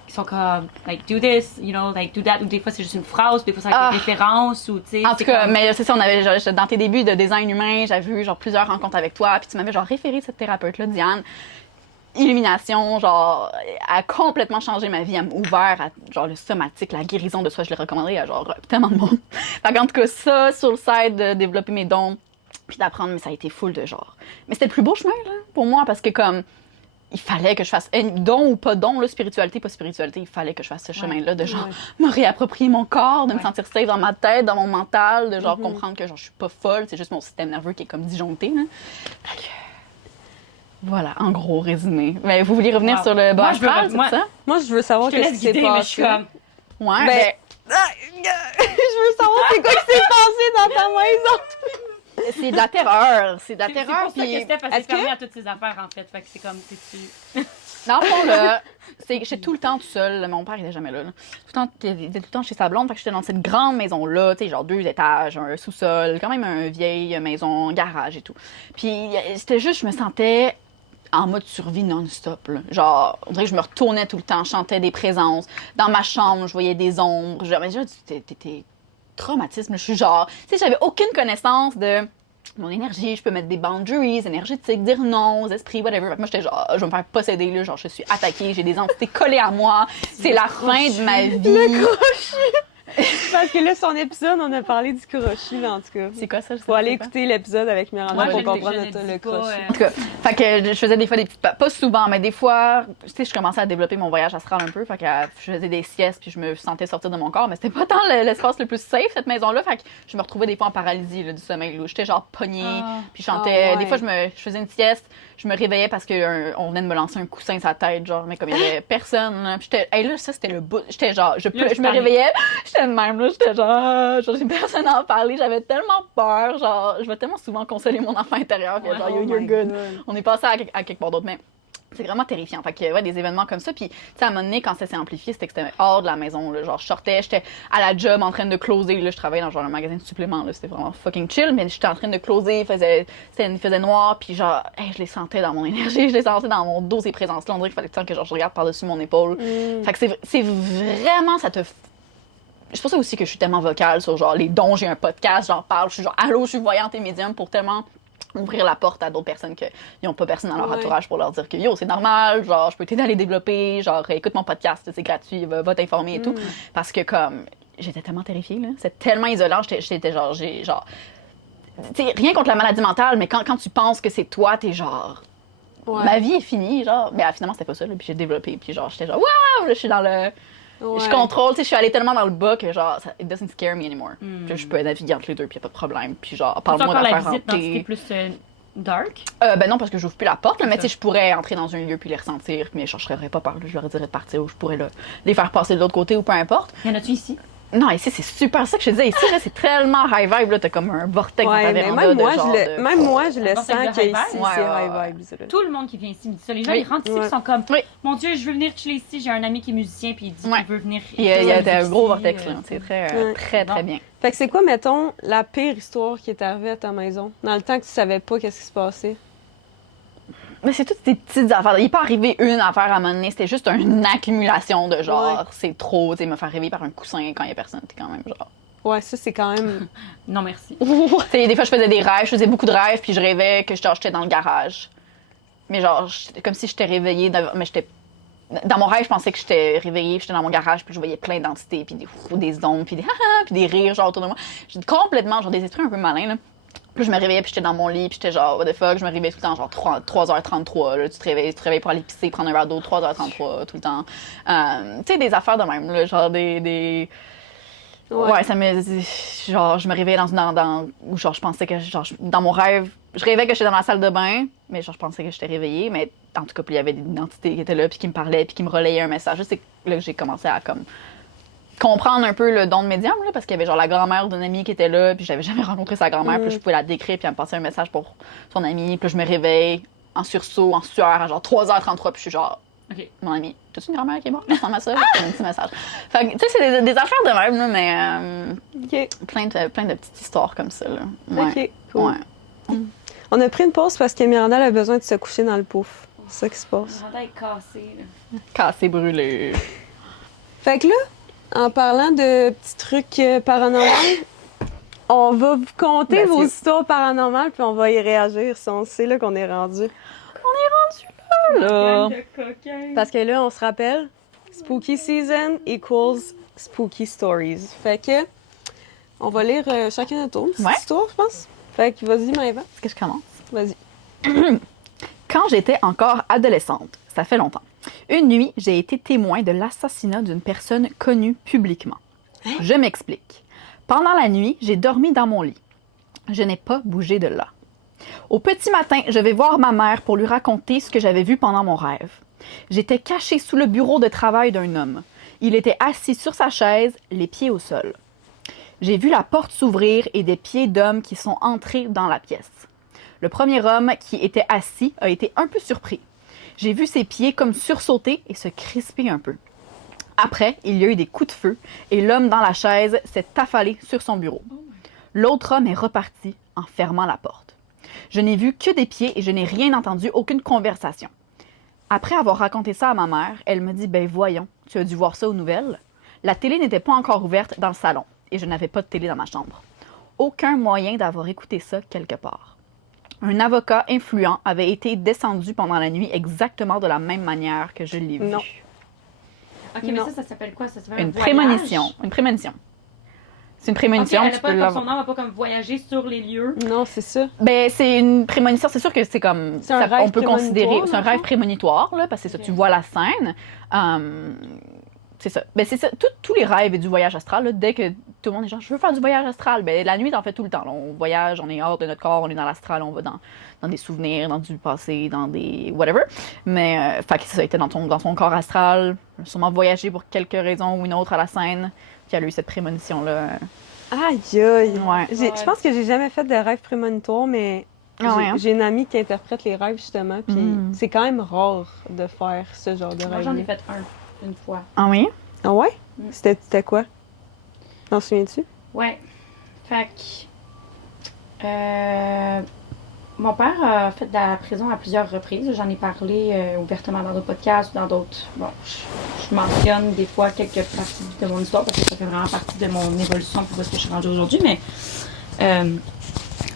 sont comme, like, do this, you know, like, do that. Ou des fois, c'est juste une phrase, puis des fois, ça a des références, ou, tu sais. En tout cas, mais c'est ça, on avait, genre, dans tes débuts de design humain, j'avais eu, genre, plusieurs rencontres avec toi, puis tu m'avais, genre, référé cette thérapeute-là, Diane. Illumination, genre, a complètement changé ma vie, elle m'a ouvert à, genre, le somatique, la guérison de soi, je l'ai recommandé à, genre, tellement de monde. Fait qu'en tout cas, ça, sur le site, de développer mes dons, puis d'apprendre, mais ça a été full de genre. Mais c'était le plus beau chemin, là, pour moi, parce que comme, il fallait que je fasse, don ou pas don, là, spiritualité, pas spiritualité, il fallait que je fasse ce chemin-là, de genre, me réapproprier mon corps, de me sentir safe dans ma tête, dans mon mental, de genre comprendre que genre, je suis pas folle, c'est juste mon système nerveux qui est comme disjoncté, là. Fait que, voilà, en gros résumé. Mais vous vouliez revenir sur le bas astral, c'est ça? Moi, je veux savoir qu'est-ce qui s'est passé. Mais je suis comme... Ouais, je veux savoir c'est quoi qui s'est passé dans ta maison. C'est de la terreur, c'est de la terreur. C'est pour ça puis... que Steph a fermé à toutes ses affaires, en fait. Fait que c'est comme, t'es-tu... Dans le fond, là, j'étais tout le temps tout seul. Mon père, il était jamais là. Il était tout le temps chez sa blonde. Fait que j'étais dans cette grande maison-là, tu sais, genre 2 étages, un sous-sol, quand même une vieille maison, garage et tout. Puis c'était juste, je me sentais en mode survie non-stop, là. Genre, on dirait que je me retournais tout le temps, je chantais des présences. Dans ma chambre, je voyais des ombres. Mais déjà, t'es traumatisme. Je suis genre, tu sais, j'avais aucune connaissance de mon énergie, je peux mettre des boundaries énergétiques, dire non aux esprits, whatever. Moi, j'étais genre, je vais me faire posséder, là, genre, je suis attaquée, j'ai des entités collées à moi, c'est la fin de ma vie. Le crochet! Parce que là, son épisode, on a parlé du crochet, là, en tout cas. C'est quoi ça? Faut aller écouter l'épisode avec Miranda pour comprendre le crochet. En tout cas, fait que je faisais des fois des petites... Pas souvent, mais des fois, tu sais, je commençais à développer mon voyage astral un peu. Fait que je faisais des siestes, puis je me sentais sortir de mon corps. Mais c'était pas tant l'espace le plus safe, cette maison-là. Fait que je me retrouvais des fois en paralysie là, du sommeil. J'étais genre pognée, puis je chantais. Des fois, je faisais une sieste, je me réveillais parce qu'on venait de me lancer un coussin sur la tête, genre, mais comme il y avait personne. Là. Puis j'étais... Hey, là, ça, c'était le bout. J'étais genre... Je me réveillais, j'étais de même, là. J'étais genre j'ai personne à en parler. J'avais tellement peur. Genre, je vais tellement souvent consoler mon enfant intérieur. Puis genre, you're good. On est passé à quelque part d'autre. Mais c'est vraiment terrifiant. Fait que, ouais, des événements comme ça. Puis, tu sais, à un moment donné, quand ça s'est amplifié, c'était que c'était hors de la maison. Là. Genre, je sortais, j'étais à la job en train de closer. Là, je travaillais dans genre un magasin de suppléments. Là, c'était vraiment fucking chill. Mais j'étais en train de closer. Il faisait noir. Puis, genre, hey, je les sentais dans mon énergie. Je les sentais dans mon dos, ces présences-là. On dirait qu'il fallait que genre, je regarde par-dessus mon épaule. Fait que c'est vraiment, ça te. C'est pour ça aussi que je suis tellement vocale sur genre les dons, j'ai un podcast, j'en parle, je suis genre allô, je suis voyante et médium pour tellement ouvrir la porte à d'autres personnes qui n'ont pas personne dans leur entourage pour leur dire que yo, c'est normal, genre je peux t'aider à les développer, genre écoute mon podcast, c'est gratuit, va t'informer et tout. Parce que comme j'étais tellement terrifiée, là, c'est tellement isolant, j'étais genre, tu sais, rien contre la maladie mentale, mais quand tu penses que c'est toi, t'es genre. Ma vie est finie, genre. Mais finalement, c'était pas ça, là, puis j'ai développé, puis genre, j'étais genre waouh, là, je suis dans le. Je contrôle, tu sais, je suis allée tellement dans le bas que genre, it doesn't scare me anymore. Puis je peux naviguer entre les deux, puis y a pas de problème. Puis genre, parle-moi d'affaires hantées. Plus dark? Ben non, parce que j'ouvre plus la porte, là, mais C'est tu sais, je pourrais entrer dans un lieu puis les ressentir, mais je n'aurais pas peur. Je leur dirais de partir ou je pourrais les faire passer de l'autre côté ou peu importe. Y en a-tu ici? Non, ici, c'est super ça que je te disais. Ici, là, c'est tellement high vibe. Là, t'as comme un vortex dans ta Ouais, mais véranda même de moi, genre même moi, je le vortex sens de qu'ici, high vibe? c'est Ouais, high vibes. là. Tout le monde qui vient ici me dit ça. Les gens, Oui. ils rentrent ici Ouais. ils sont comme Oui. mon Dieu, je veux venir chiller ici. J'ai un ami qui est musicien puis il dit Ouais. qu'il veut venir. Il y a ici, un gros vortex, là. C'est Ouais. très Bon. bien. Fait que c'est quoi, mettons, la pire histoire qui est arrivée à ta maison? Dans le temps que tu savais pas qu'est-ce qui se passait? Mais c'est toutes ces petites affaires. Il n'est pas arrivé une affaire à un moment donné. C'était juste une accumulation de genre, Ouais. c'est trop. Tu sais, me faire réveiller par un coussin quand il y a personne. T'es quand même genre. Ouais, ça, c'est quand même... Non, merci. Tu sais, des fois, je faisais des rêves. Je faisais beaucoup de rêves, puis je rêvais que j'étais dans le garage. Mais genre, comme si j'étais réveillée. Mais j'étais. Dans mon rêve, je pensais que j'étais réveillée, puis j'étais dans mon garage, puis je voyais plein d'entités, puis des ondes, puis des puis des rires, genre autour de moi. J'étais complètement, genre des esprits un peu malins, là. Puis je me réveillais, puis j'étais dans mon lit, puis j'étais genre, what the fuck, je me réveillais tout le temps, genre 3h33, là, tu te réveilles pour aller pisser, prendre un verre d'eau, 3h33, tout le temps. Tu sais, des affaires de même, là, genre des... Ouais, ça me... Genre, je me réveillais où genre, je pensais que, genre, dans mon rêve, je rêvais que j'étais dans la salle de bain, mais genre, je pensais que j'étais réveillée, mais en tout cas, puis il y avait des entités qui étaient là, puis qui me parlaient, puis qui me relayaient un message. C'est là que j'ai commencé à, comme, comprendre un peu le don de médium, là, parce qu'il y avait genre la grand-mère d'une amie qui était là, puis j'avais jamais rencontré sa grand-mère, puis je pouvais la décrire, puis elle me passait un message pour son amie, puis je me réveille en sursaut, en sueur, à genre 3h33, puis je suis genre, OK. mon ami, t'as-tu une grand-mère qui est morte? Non, ma soeur, c'est un petit message. Fait que, tu sais, c'est des affaires de même, là, mais OK, plein de petites histoires comme ça, là. Ouais. OK, cool. Ouais. On a pris une pause parce que Miranda a besoin de se coucher dans le pouf. C'est ça qui se passe. Miranda est cassée. Là. Cassé, brûlé. Fait que là, en parlant de petits trucs paranormaux, on va vous conter Merci. vos histoires paranormales puis on va y réagir. C'est là qu'on est rendu. Là. Gang de coquins. Parce que là, on se rappelle, Spooky Season equals Spooky Stories. Fait que, on va lire chacun notre tour, une petite Ouais. histoire, je pense. Fait que, vas-y, Maëva. Est-ce que je commence? Vas-y. Quand j'étais encore adolescente, ça fait longtemps, une nuit, j'ai été témoin de l'assassinat d'une personne connue publiquement. Je m'explique. Pendant la nuit, j'ai dormi dans mon lit. Je n'ai pas bougé de là. Au petit matin, je vais voir ma mère pour lui raconter ce que j'avais vu pendant mon rêve. J'étais cachée sous le bureau de travail d'un homme. Il était assis sur sa chaise, les pieds au sol. J'ai vu la porte s'ouvrir et des pieds d'homme qui sont entrés dans la pièce. Le premier homme qui était assis a été un peu surpris. J'ai vu ses pieds comme sursauter et se crisper un peu. Après, il y a eu des coups de feu et l'homme dans la chaise s'est affalé sur son bureau. L'autre homme est reparti en fermant la porte. Je n'ai vu que des pieds et je n'ai rien entendu, aucune conversation. Après avoir raconté ça à ma mère, elle me dit « Ben voyons, tu as dû voir ça aux nouvelles? » La télé n'était pas encore ouverte dans le salon et je n'avais pas de télé dans ma chambre. Aucun moyen d'avoir écouté ça quelque part. Un avocat influent avait été descendu pendant la nuit exactement de la même manière que je l'ai vu. Non. OK, mais Non. ça s'appelle quoi? Ça s'appelle Une un voyage? prémonition. Une prémonition. C'est une prémonition, OK, tu elle peux a pas, l'avoir. son nom va pas comme voyager sur les lieux. Non, c'est ça. Ben, c'est une prémonition, c'est sûr que c'est comme. C'est un rêve on peut considérer. prémonitoire, C'est un dans le rêve fond? prémonitoire, là, parce que c'est ça, Ok. tu vois la scène. C'est ça. Ben, c'est ça. Tous les rêves et du voyage astral, là, dès que tout le monde est genre, je veux faire du voyage astral, ben, la nuit, t'en fais tout le temps. Là. On voyage, on est hors de notre corps, on est dans l'astral, on va dans des souvenirs, dans du passé, dans des. Whatever. Mais, fait que ça a été dans son corps astral, sûrement voyagé pour quelque raison ou une autre à la scène, puis elle a eu cette prémonition-là. Aïe, aïe. Ouais. Je pense que j'ai jamais fait de rêve prémonitoire, mais Ah ouais, hein? j'ai une amie qui interprète les rêves, justement, puis Mm. c'est quand même rare de faire ce genre de Moi, rêve. j'en ai fait une fois. Ah oui? Ah ouais? Mm. C'était quoi? T'en souviens-tu? Ouais. Fait que. Mon père a fait de la prison à plusieurs reprises. J'en ai parlé ouvertement dans d'autres podcasts ou dans d'autres. Bon, je mentionne des fois quelques parties de mon histoire parce que ça fait vraiment partie de mon évolution pour où est-ce que je suis rendue aujourd'hui. Mais.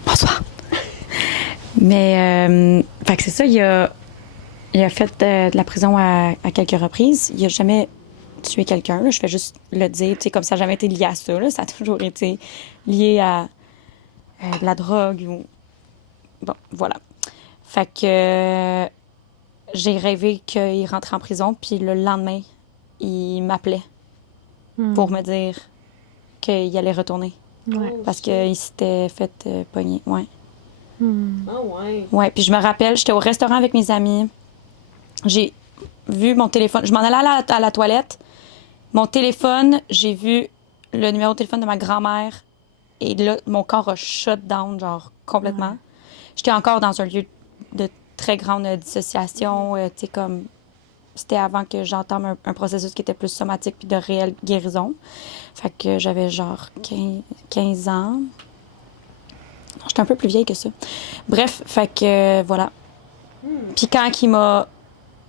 Bonsoir. Mais. Fait que c'est ça, il a fait de la prison à quelques reprises. Il a jamais tué quelqu'un. Là. Je fais juste le dire, tu sais, comme ça n'a jamais été lié à ça. Là. Ça a toujours été lié à de la drogue ou. Bon, voilà. Fait que j'ai rêvé qu'il rentrait en prison, puis le lendemain, il m'appelait pour me dire qu'il allait retourner. Ouais. Parce qu'il s'était fait pogner. Ouais. Ah ouais. Ouais, puis je me rappelle, j'étais au restaurant avec mes amis. J'ai vu mon téléphone. Je m'en allais à la toilette. Mon téléphone, j'ai vu le numéro de téléphone de ma grand-mère. Et là, mon corps a shut down, genre, complètement. Ouais. J'étais encore dans un lieu de très grande dissociation. Tu sais, comme... C'était avant que j'entame un processus qui était plus somatique puis de réelle guérison. Fait que j'avais genre 15 ans. Non, j'étais un peu plus vieille que ça. Bref, fait que voilà. Puis quand il m'a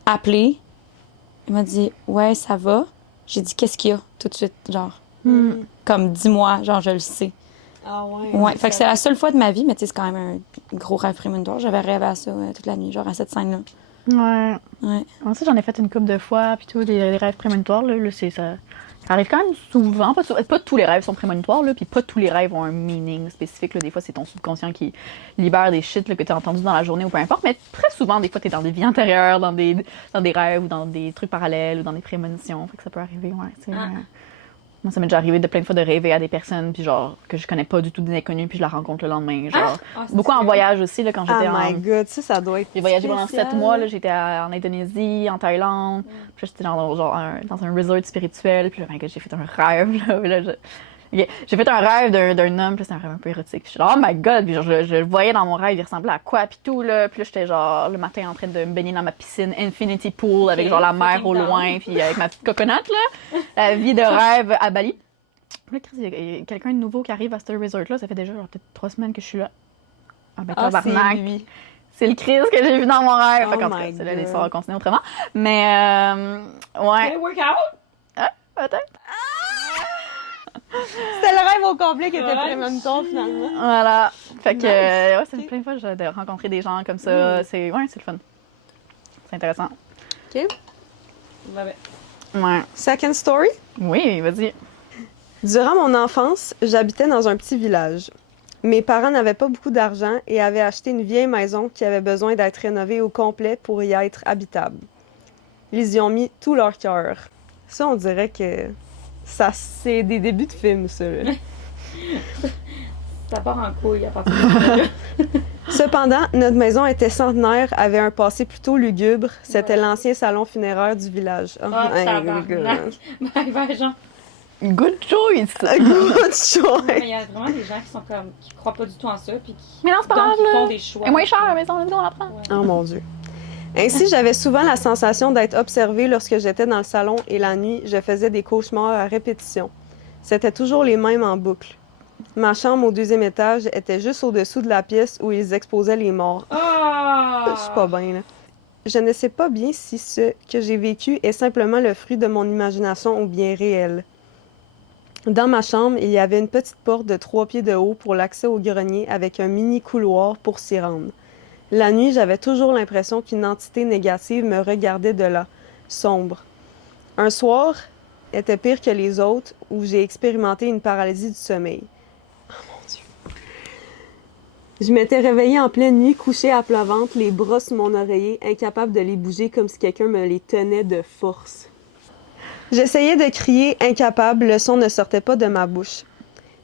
appelé, il m'a dit « Ouais, ça va? » J'ai dit « Qu'est-ce qu'il y a? » Tout de suite, genre. Comme « Dis-moi, genre, je le sais. » Ah ouais. Ouais, fait que c'est la seule fois de ma vie, mais tu sais, c'est quand même un gros rêve prémonitoire. J'avais rêvé à ça toute la nuit, genre à cette scène-là. Ouais. Ouais. Moi aussi, j'en ai fait une couple de fois, puis tout, les rêves prémonitoires, là, ça arrive quand même souvent. Pas tous les rêves sont prémonitoires, là, puis pas tous les rêves ont un meaning spécifique. Là. Des fois, c'est ton subconscient qui libère des shit là, que t'as entendu dans la journée ou peu importe, mais très souvent, des fois, t'es dans des vies antérieures, dans des rêves ou dans des trucs parallèles ou dans des prémonitions. Fait que ça peut arriver, ouais. Moi, ça m'est déjà arrivé de plein de fois de rêver à des personnes, puis genre, que je connais pas du tout, des inconnus, puis je la rencontre le lendemain. Genre, beaucoup en voyage aussi, là, quand j'étais Oh my god, ça doit être. J'ai voyagé pendant spécial. 7 mois, là, j'étais en Indonésie, en Thaïlande, puis j'étais dans un resort spirituel, puis là, my God, j'ai fait un rêve, là, puis là, Ok, j'ai fait un rêve d'un homme, puis c'était un rêve un peu érotique, puis je suis là, oh my God, puis genre, je le voyais dans mon rêve, il ressemblait à quoi, puis tout, là, puis là, j'étais genre, le matin, en train de me baigner dans ma piscine Infinity Pool, avec genre la mer au loin, puis avec ma petite coconut, là, la vie de rêve à Bali. Puis là, Chris, il y a quelqu'un de nouveau qui arrive à ce resort-là, ça fait déjà genre peut-être 3 semaines que je suis là. Ah ben, tabarnak. C'est lui. C'est le Chris que j'ai vu dans mon rêve. Oh Fait qu'en tout my cas, c'est là, God. l'histoire va continuer autrement. Mais, ouais. workout? Ah, peut-être. C'était le rêve au complet qui était prémonitoire finalement. Voilà. Fait que, Nice. ouais, ça fait Ok. plein de fois de rencontrer des gens comme ça. C'est le fun. C'est intéressant. OK. Ouais. Second story. Oui, vas-y. Durant mon enfance, j'habitais dans un petit village. Mes parents n'avaient pas beaucoup d'argent et avaient acheté une vieille maison qui avait besoin d'être rénovée au complet pour y être habitable. Ils y ont mis tout leur cœur. Ça, on dirait que ça, c'est des débuts de film, ça. là. Ça part en couille à partir de là. Cependant, notre maison était centenaire, avait un passé plutôt lugubre. C'était l'ancien salon funéraire du village. Oh, my God. Ben, genre, Good choice. Good choice. il y a vraiment des gens qui sont comme, qui croient pas du tout en ça, puis qui, Mais non, c'est pas donc, grave, qui font là. des choix. Elle est moins chère, la maison, on la prend. Oh mon Dieu. Ainsi, j'avais souvent la sensation d'être observée lorsque j'étais dans le salon et la nuit, je faisais des cauchemars à répétition. C'était toujours les mêmes en boucle. Ma chambre au 2e étage était juste au-dessous de la pièce où ils exposaient les morts. Je suis pas bien, là. Je ne sais pas bien si ce que j'ai vécu est simplement le fruit de mon imagination ou bien réel. Dans ma chambre, il y avait une petite porte de 3 pieds de haut pour l'accès au grenier avec un mini couloir pour s'y rendre. La nuit, j'avais toujours l'impression qu'une entité négative me regardait de là, sombre. Un soir était pire que les autres où j'ai expérimenté une paralysie du sommeil. Oh mon Dieu. Je m'étais réveillée en pleine nuit, couchée à plat ventre, les bras sous mon oreiller, incapable de les bouger comme si quelqu'un me les tenait de force. J'essayais de crier, incapable, le son ne sortait pas de ma bouche.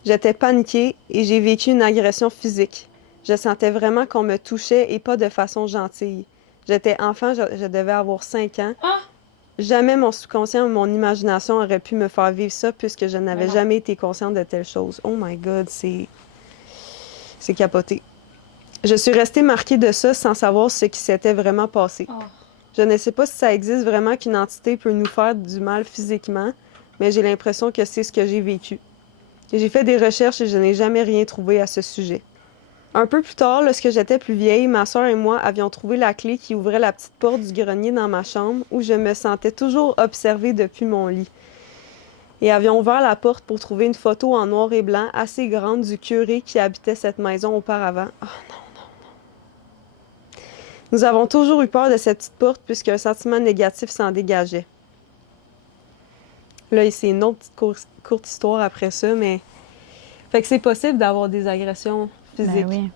J'étais paniquée et j'ai vécu une agression physique. Je sentais vraiment qu'on me touchait et pas de façon gentille. J'étais enfant, je devais avoir 5 ans. Jamais mon subconscient ou mon imagination aurait pu me faire vivre ça puisque je n'avais jamais été consciente de telle chose. Oh my God, c'est capoté. Je suis restée marquée de ça sans savoir ce qui s'était vraiment passé. Je ne sais pas si ça existe vraiment qu'une entité peut nous faire du mal physiquement, mais j'ai l'impression que c'est ce que j'ai vécu. J'ai fait des recherches et je n'ai jamais rien trouvé à ce sujet. Un peu plus tard, lorsque j'étais plus vieille, ma sœur et moi avions trouvé la clé qui ouvrait la petite porte du grenier dans ma chambre où je me sentais toujours observée depuis mon lit. Et avions ouvert la porte pour trouver une photo en noir et blanc assez grande du curé qui habitait cette maison auparavant. Oh non, non, non. Nous avons toujours eu peur de cette petite porte puisqu'un sentiment négatif s'en dégageait. Là, c'est une autre petite courte histoire après ça, mais... Fait que c'est possible d'avoir des agressions physiques. Ben oui.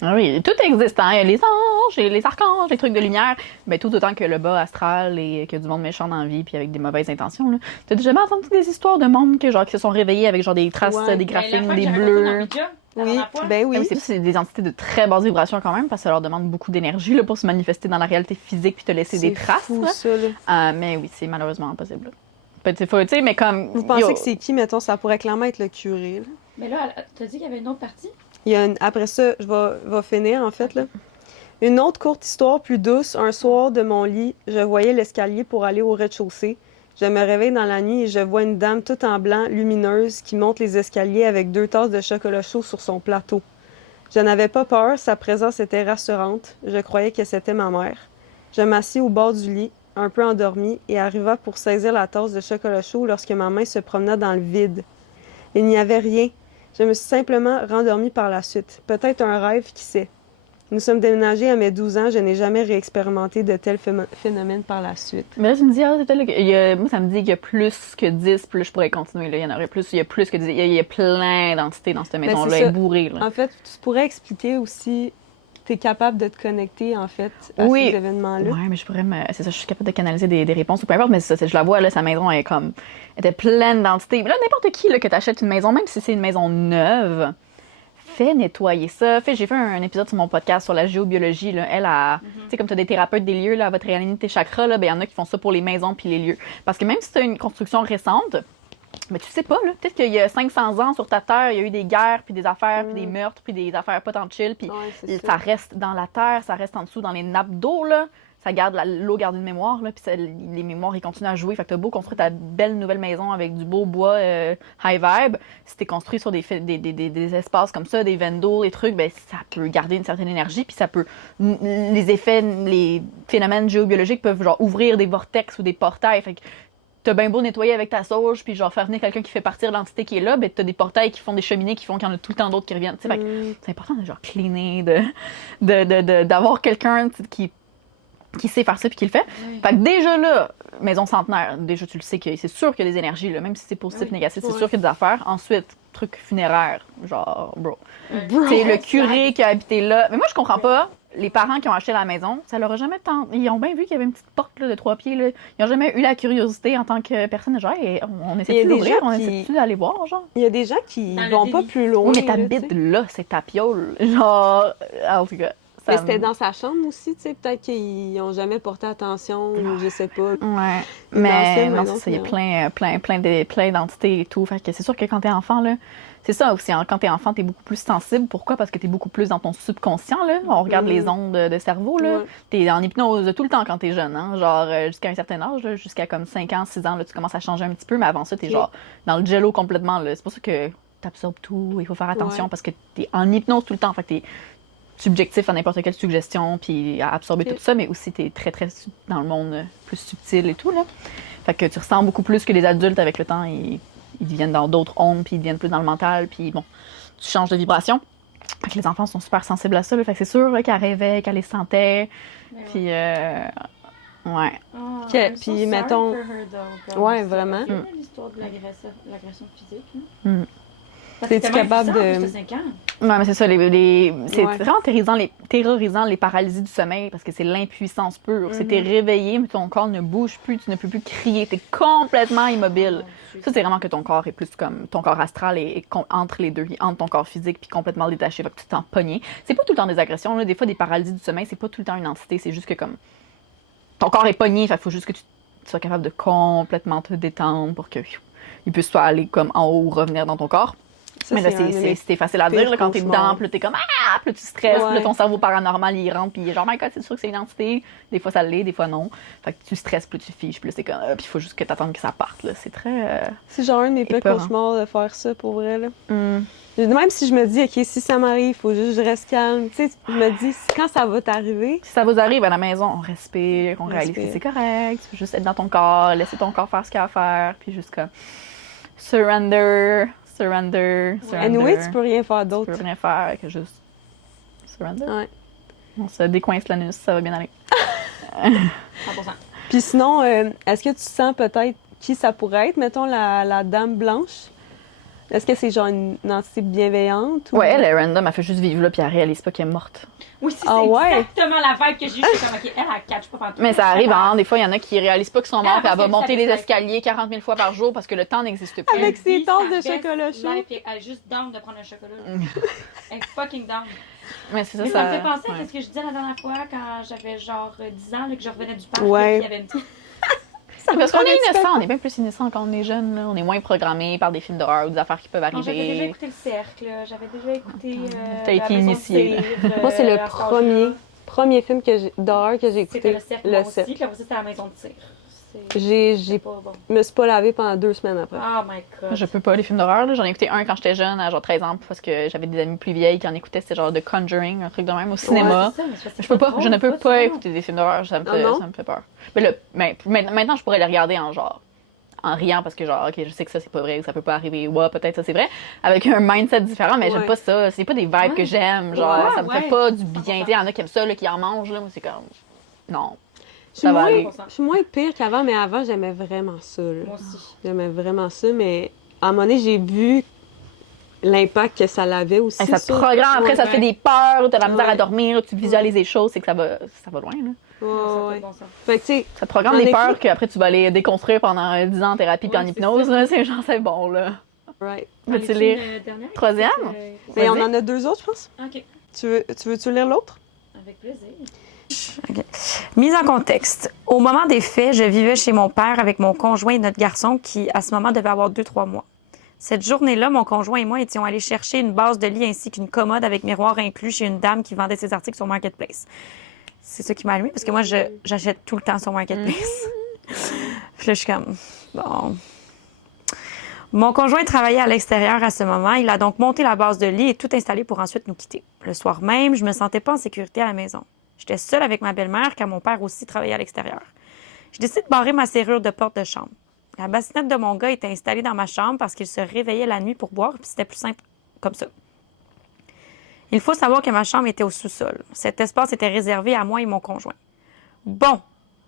Ah oui, tout existe. Hein. Il y a les anges, et les archanges, les trucs de lumière. Mais tout autant que le bas astral et que du monde méchant dans la vie puis avec des mauvaises intentions. Là. T'as déjà entendu des histoires de monde qui se sont réveillés avec genre des traces, Ouais. des Ben, la graphines, fois des que j'ai bleus? raconté dans Ouija, la Oui, dernière fois? ben Ah oui. oui, c'est des entités de très basse vibration quand même, parce que ça leur demande beaucoup d'énergie là, pour se manifester dans la réalité physique puis te laisser des traces. Fou, là. ça, là. Mais oui, c'est malheureusement impossible. Peut-être faut, tu sais, mais comme. Vous pensez que c'est qui, mettons, ça pourrait clairement être le curé, là? Mais là, t'as dit qu'il y avait une autre partie? Après ça, je vais finir, en fait, là. Une autre courte histoire plus douce. Un soir, de mon lit, je voyais l'escalier pour aller au rez-de-chaussée. Je me réveille dans la nuit et je vois une dame toute en blanc, lumineuse, qui monte les escaliers avec 2 tasses de chocolat chaud sur son plateau. Je n'avais pas peur, sa présence était rassurante. Je croyais que c'était ma mère. Je m'assis au bord du lit, un peu endormie, et arriva pour saisir la tasse de chocolat chaud lorsque ma main se promena dans le vide. Il n'y avait rien. Je me suis simplement rendormie par la suite. Peut-être un rêve, qui sait. Nous sommes déménagés à mes 12 ans. Je n'ai jamais réexpérimenté de tels phénomènes par la suite. Mais là, tu me dis, ah, c'est peut-être moi, ça me dit qu'il y a plus que 10, plus je pourrais continuer. Là. Il y en aurait plus, il y a plus que 10. Il y a plein d'entités dans cette maison-là. c'est Elle est ça. bourrée. Là. En fait, tu pourrais expliquer aussi, tu es capable de te connecter, en fait, à Oui. ces événements-là. Ouais, mais je pourrais c'est ça, je suis capable de canaliser des réponses ou peu importe, mais c'est ça, je la vois, là, sa maison elle est comme, elle était pleine d'entités. Mais là, n'importe qui, là, que t'achètes une maison, même si c'est une maison neuve, fais nettoyer ça. J'ai fait un épisode sur mon podcast sur la géobiologie, là. Elle a, tu sais, comme t'as des thérapeutes des lieux, là, à votre réaligner tes chakras, là, ben, il y en a qui font ça pour les maisons puis les lieux. Parce que même si t'as une construction récente, mais tu sais pas, là, peut-être qu'il y a 500 ans sur ta terre, il y a eu des guerres, puis des affaires, puis des meurtres, puis des affaires pas tant chill, puis Ouais, c'est ça reste dans la terre, ça reste en dessous dans les nappes d'eau, là. Ça garde l'eau garde une mémoire, là, puis les mémoires, ils continuent à jouer. Fait que t'as beau construire ta belle nouvelle maison avec du beau bois high vibe, si t'es construit sur des espaces comme ça, des vendors, des trucs, ben ça peut garder une certaine énergie, puis ça peut... Les effets, les phénomènes géobiologiques peuvent genre ouvrir des vortex ou des portails. Fait que t'as bien beau nettoyer avec ta sauge, puis genre faire venir quelqu'un qui fait partir de l'entité qui est là, ben t'as des portails qui font des cheminées qui font qu'il y en a tout le temps d'autres qui reviennent. Fait que c'est important de genre cleaner, d'avoir quelqu'un qui sait faire ça puis qui le fait. Oui. Fait que déjà là, maison centenaire, déjà tu le sais que c'est sûr qu'il y a des énergies, là, même si c'est positif, Oui. négatif, c'est Ouais. sûr qu'il y a des affaires. Ensuite, truc funéraire, genre, bro. Bro. C'est le curé qui a habité là. Mais moi, je comprends pas. Les parents qui ont acheté la maison, ça leur a jamais tant. Ils ont bien vu qu'il y avait une petite porte là, de 3 pieds. Là. Ils ont jamais eu la curiosité en tant que personne. Genre, hey, on essaie Il y a de des l'ouvrir, gens on qui- essaie d'aller voir, genre. Il y a des gens qui Dans le vont pas déni. plus loin. Oui, mais là, t'habites tu sais. là, c'est ta piole. Genre, en tout cas. Mais ça c'était me- dans sa chambre aussi, tu sais. Peut-être qu'ils n'ont jamais porté attention, ou je sais pas. Ouais, Une mais ancienne non, maison, c'est ça, il y a finalement. plein d'entités et tout. Fait que c'est sûr que quand t'es enfant, là, c'est ça aussi, hein, quand t'es enfant, t'es beaucoup plus sensible. Pourquoi? Parce que t'es beaucoup plus dans ton subconscient, là. On regarde les ondes de cerveau, là. Ouais. T'es en hypnose tout le temps quand t'es jeune, hein. Genre, jusqu'à un certain âge, là, jusqu'à comme 5 ans, 6 ans, là, tu commences à changer un petit peu, mais avant ça, t'es Ok. genre dans le jello complètement, là. C'est pour ça que t'absorbes tout, il faut faire attention Ouais. parce que t'es en hypnose tout le temps. Fait que t'es subjectif à n'importe quelle suggestion, puis à absorber Ok. tout ça, mais aussi t'es très, très dans le monde plus subtil et tout, là. Fait que tu ressens beaucoup plus que les adultes avec le temps, ils viennent dans d'autres ondes, puis ils viennent plus dans le mental, puis bon, tu changes de vibration. Fait que les enfants sont super sensibles à ça, là. Fait que c'est sûr là, qu'elle rêvait, qu'elle les sentait, puis ouais. Oh, Ok, I'm so puis sorry mettons- for her, though, girl. Ouais, C'est vraiment. horrible, l'histoire de l'agression physique. Là. Mm. Parce que T'es-tu tellement capable puissant, de- t'as 5 ans. Ouais, mais c'est ça, c'est Ouais. vraiment terrorisant les paralysies du sommeil parce que c'est l'impuissance pure. C'est t'es réveillé, mais ton corps ne bouge plus, tu ne peux plus crier, t'es complètement immobile. Ça, c'est vraiment que ton corps est plus comme. Ton corps astral est entre les deux, il est entre ton corps phisique puis complètement détaché, fait que tu t'en pogné. C'est pas tout le temps des agressions, là. Des fois, des paralysies du sommeil, c'est pas tout le temps une entité, c'est juste que comme. Ton corps est pogné, fait qu'il faut juste que tu sois capable de complètement te détendre pour que il puisse soit aller comme en haut ou revenir dans ton corps. Ça, Mais là, un de mes c'était facile à dire, pires là, quand t'es cauchemars. dedans, puis là, t'es comme ah, puis là, tu stresses, puis là, Ouais. ton cerveau paranormal, il rentre, puis il est genre, my god, c'est sûr que c'est une entité. Des fois, ça l'est, des fois, non. Fait que tu stresses, puis là, tu fiches, puis là, c'est comme, puis il faut juste que t'attendes que ça parte, là. C'est très. C'est genre un de mes pires Épeurant. cauchemars de faire ça, pour vrai, là. hum. Même si je me dis, OK, si ça m'arrive, il faut juste que je reste calme. Tu sais, je me dis, quand ça va t'arriver, Si ça vous arrive à la maison, on respire, on réalise que Respire. c'est correct, tu peux juste être dans ton corps, laisser ton corps faire ce qu'il a à faire, puis juste comme surrender. anyway, tu peux rien faire Tu d'autre. peux rien faire que juste surrender. Ouais. On se décoince l'anus, ça va bien aller. 100%. Puis sinon, est-ce que tu sens peut-être qui ça pourrait être? Mettons la dame blanche. Est-ce que c'est genre une entité bienveillante? Ou... Ouais, elle est random, elle fait juste vivre là, puis elle réalise pas qu'elle est morte. Oui, c'est ouais? exactement la vibe que j'ai eue. J'étais comme, OK, elle catch pas partout. Mais ça arrive, hein. Des fois, il y en a qui réalisent pas qu'ils sont morts, puis elle va parce que monter ça les fait- escaliers 40 000 fois par jour parce que le temps n'existe plus. Avec ses Vie, tasses sa de best chocolat chaud. life, Elle est juste down de prendre un chocolat. Elle est fucking down. Mais c'est ça, Mais ça me fait penser ouais. à ce que je disais la dernière fois quand j'avais genre 10 ans, là, que je revenais du parc. Ouais. Et qu'il y avait une petite... Parce qu'on est innocent, on est bien plus innocent quand on est jeune, là. On est moins programmé par des films d'horreur ou des affaires qui peuvent Non, j'avais déjà arriver. écouté Le Cercle, j'avais déjà écouté. T'as été La Maison de initiée, là. Cire, Moi, c'est le à cet âge-là. premier film d'horreur que j'ai écouté. C'était Le Cercle, Le moi aussi. Cercle. Puis après ça, c'était La Maison de Cire. C'est J'ai pas bon. me suis pas lavée pendant 2 semaines après. Oh my god. Je peux pas, les films d'horreur, là. J'en ai écouté un quand j'étais jeune, à genre 13 ans, parce que j'avais des amis plus vieilles qui en écoutaient. C'était genre The Conjuring, un truc de même, au cinéma. C'est ça, mais c'est parce que Je peux pas, c'est je ne peux drôle, pas tu écouter des films d'horreur, ça me Ah fait, non? ça me fait peur. Mais maintenant, je pourrais les regarder en genre, en riant parce que genre, ok, je sais que ça c'est pas vrai, ça peut pas arriver, ouais, peut-être ça c'est vrai, avec un mindset différent, mais j'aime Ouais. pas ça, c'est pas des vibes que j'aime, genre, Ouais, ça me fait ouais. pas du bien, tu sais, il y en a qui aiment ça, là, qui en mangent, là, moi c'est comme, non. Je suis Ça va moins, aller. je suis moins pire qu'avant, mais avant, j'aimais vraiment ça. Là. Moi aussi. J'aimais vraiment ça, mais à un moment donné, j'ai vu l'impact que ça avait aussi. Et ça te sur- programme, après Ouais, ça te fait des peurs, t'as de la misère à Ouais. dormir, tu visualises des choses, c'est que ça va loin, là. Ouais, Ça ouais. fait bon sens. Fait que, tu sais, Ça te programme J'en des ai peurs écouté. qu'après tu vas aller déconstruire pendant 10 ans en thérapie puis en Ouais, c'est hypnose, ça. là, c'est genre, c'est bon, là. right. Veux-tu As-tu lire? une dernière? Troisième? Mais on Vas-y. en a 2 autres, je pense. Ok, Tu veux-tu lire l'autre? avec plaisir. Mise en contexte. Au moment des faits, je vivais chez mon père avec mon conjoint et notre garçon qui, à ce moment, devait avoir 2-3 mois. Cette journée-là, mon conjoint et moi étions allés chercher une base de lit ainsi qu'une commode avec miroir inclus chez une dame qui vendait ses articles sur Marketplace. C'est ça qui m'a allumé parce que moi, j'achète tout le temps sur Marketplace. Puis là, je suis comme, bon. Mon conjoint travaillait à l'extérieur à ce moment. Il a donc monté la base de lit et tout installé pour ensuite nous quitter. Le soir même, je me sentais pas en sécurité à la maison. J'étais seule avec ma belle-mère car mon père aussi travaillait à l'extérieur. J'ai décidé de barrer ma serrure de porte de chambre. La bassinette de mon gars était installée dans ma chambre parce qu'il se réveillait la nuit pour boire, puis c'était plus simple comme ça. Il faut savoir que ma chambre était au sous-sol. Cet espace était réservé à moi et mon conjoint. Bon,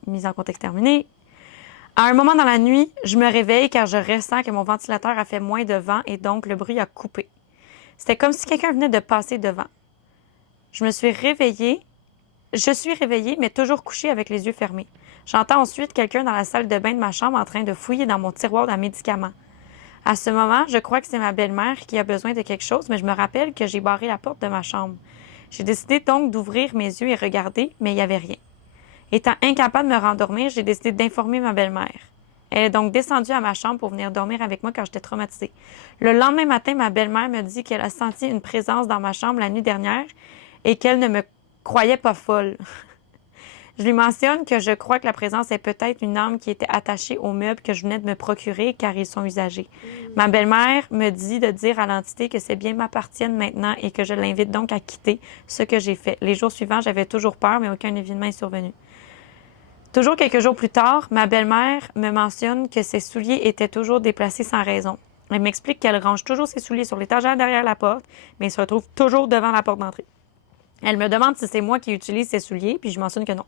mise en contexte terminée. À un moment dans la nuit, je me réveille car je ressens que mon ventilateur a fait moins de vent et donc le bruit a coupé. C'était comme si quelqu'un venait de passer devant. Je suis réveillée, mais toujours couchée avec les yeux fermés. J'entends ensuite quelqu'un dans la salle de bain de ma chambre en train de fouiller dans mon tiroir à médicaments. À ce moment, je crois que c'est ma belle-mère qui a besoin de quelque chose, mais je me rappelle que j'ai barré la porte de ma chambre. J'ai décidé donc d'ouvrir mes yeux et regarder, mais il n'y avait rien. Étant incapable de me rendormir, j'ai décidé d'informer ma belle-mère. Elle est donc descendue à ma chambre pour venir dormir avec moi quand j'étais traumatisée. Le lendemain matin, ma belle-mère me dit qu'elle a senti une présence dans ma chambre la nuit dernière et qu'elle ne me croyait pas folle. Je lui mentionne que je crois que la présence est peut-être une âme qui était attachée aux meubles que je venais de me procurer car ils sont usagés. Ma belle-mère me dit de dire à l'entité que ces biens m'appartiennent maintenant et que je l'invite donc à quitter, ce que j'ai fait. Les jours suivants, j'avais toujours peur, mais aucun événement est survenu. Toujours quelques jours plus tard, ma belle-mère me mentionne que ses souliers étaient toujours déplacés sans raison. Elle m'explique qu'elle range toujours ses souliers sur l'étagère derrière la porte, mais ils se retrouvent toujours devant la porte d'entrée. Elle me demande si c'est moi qui utilise ses souliers, puis je mentionne que non.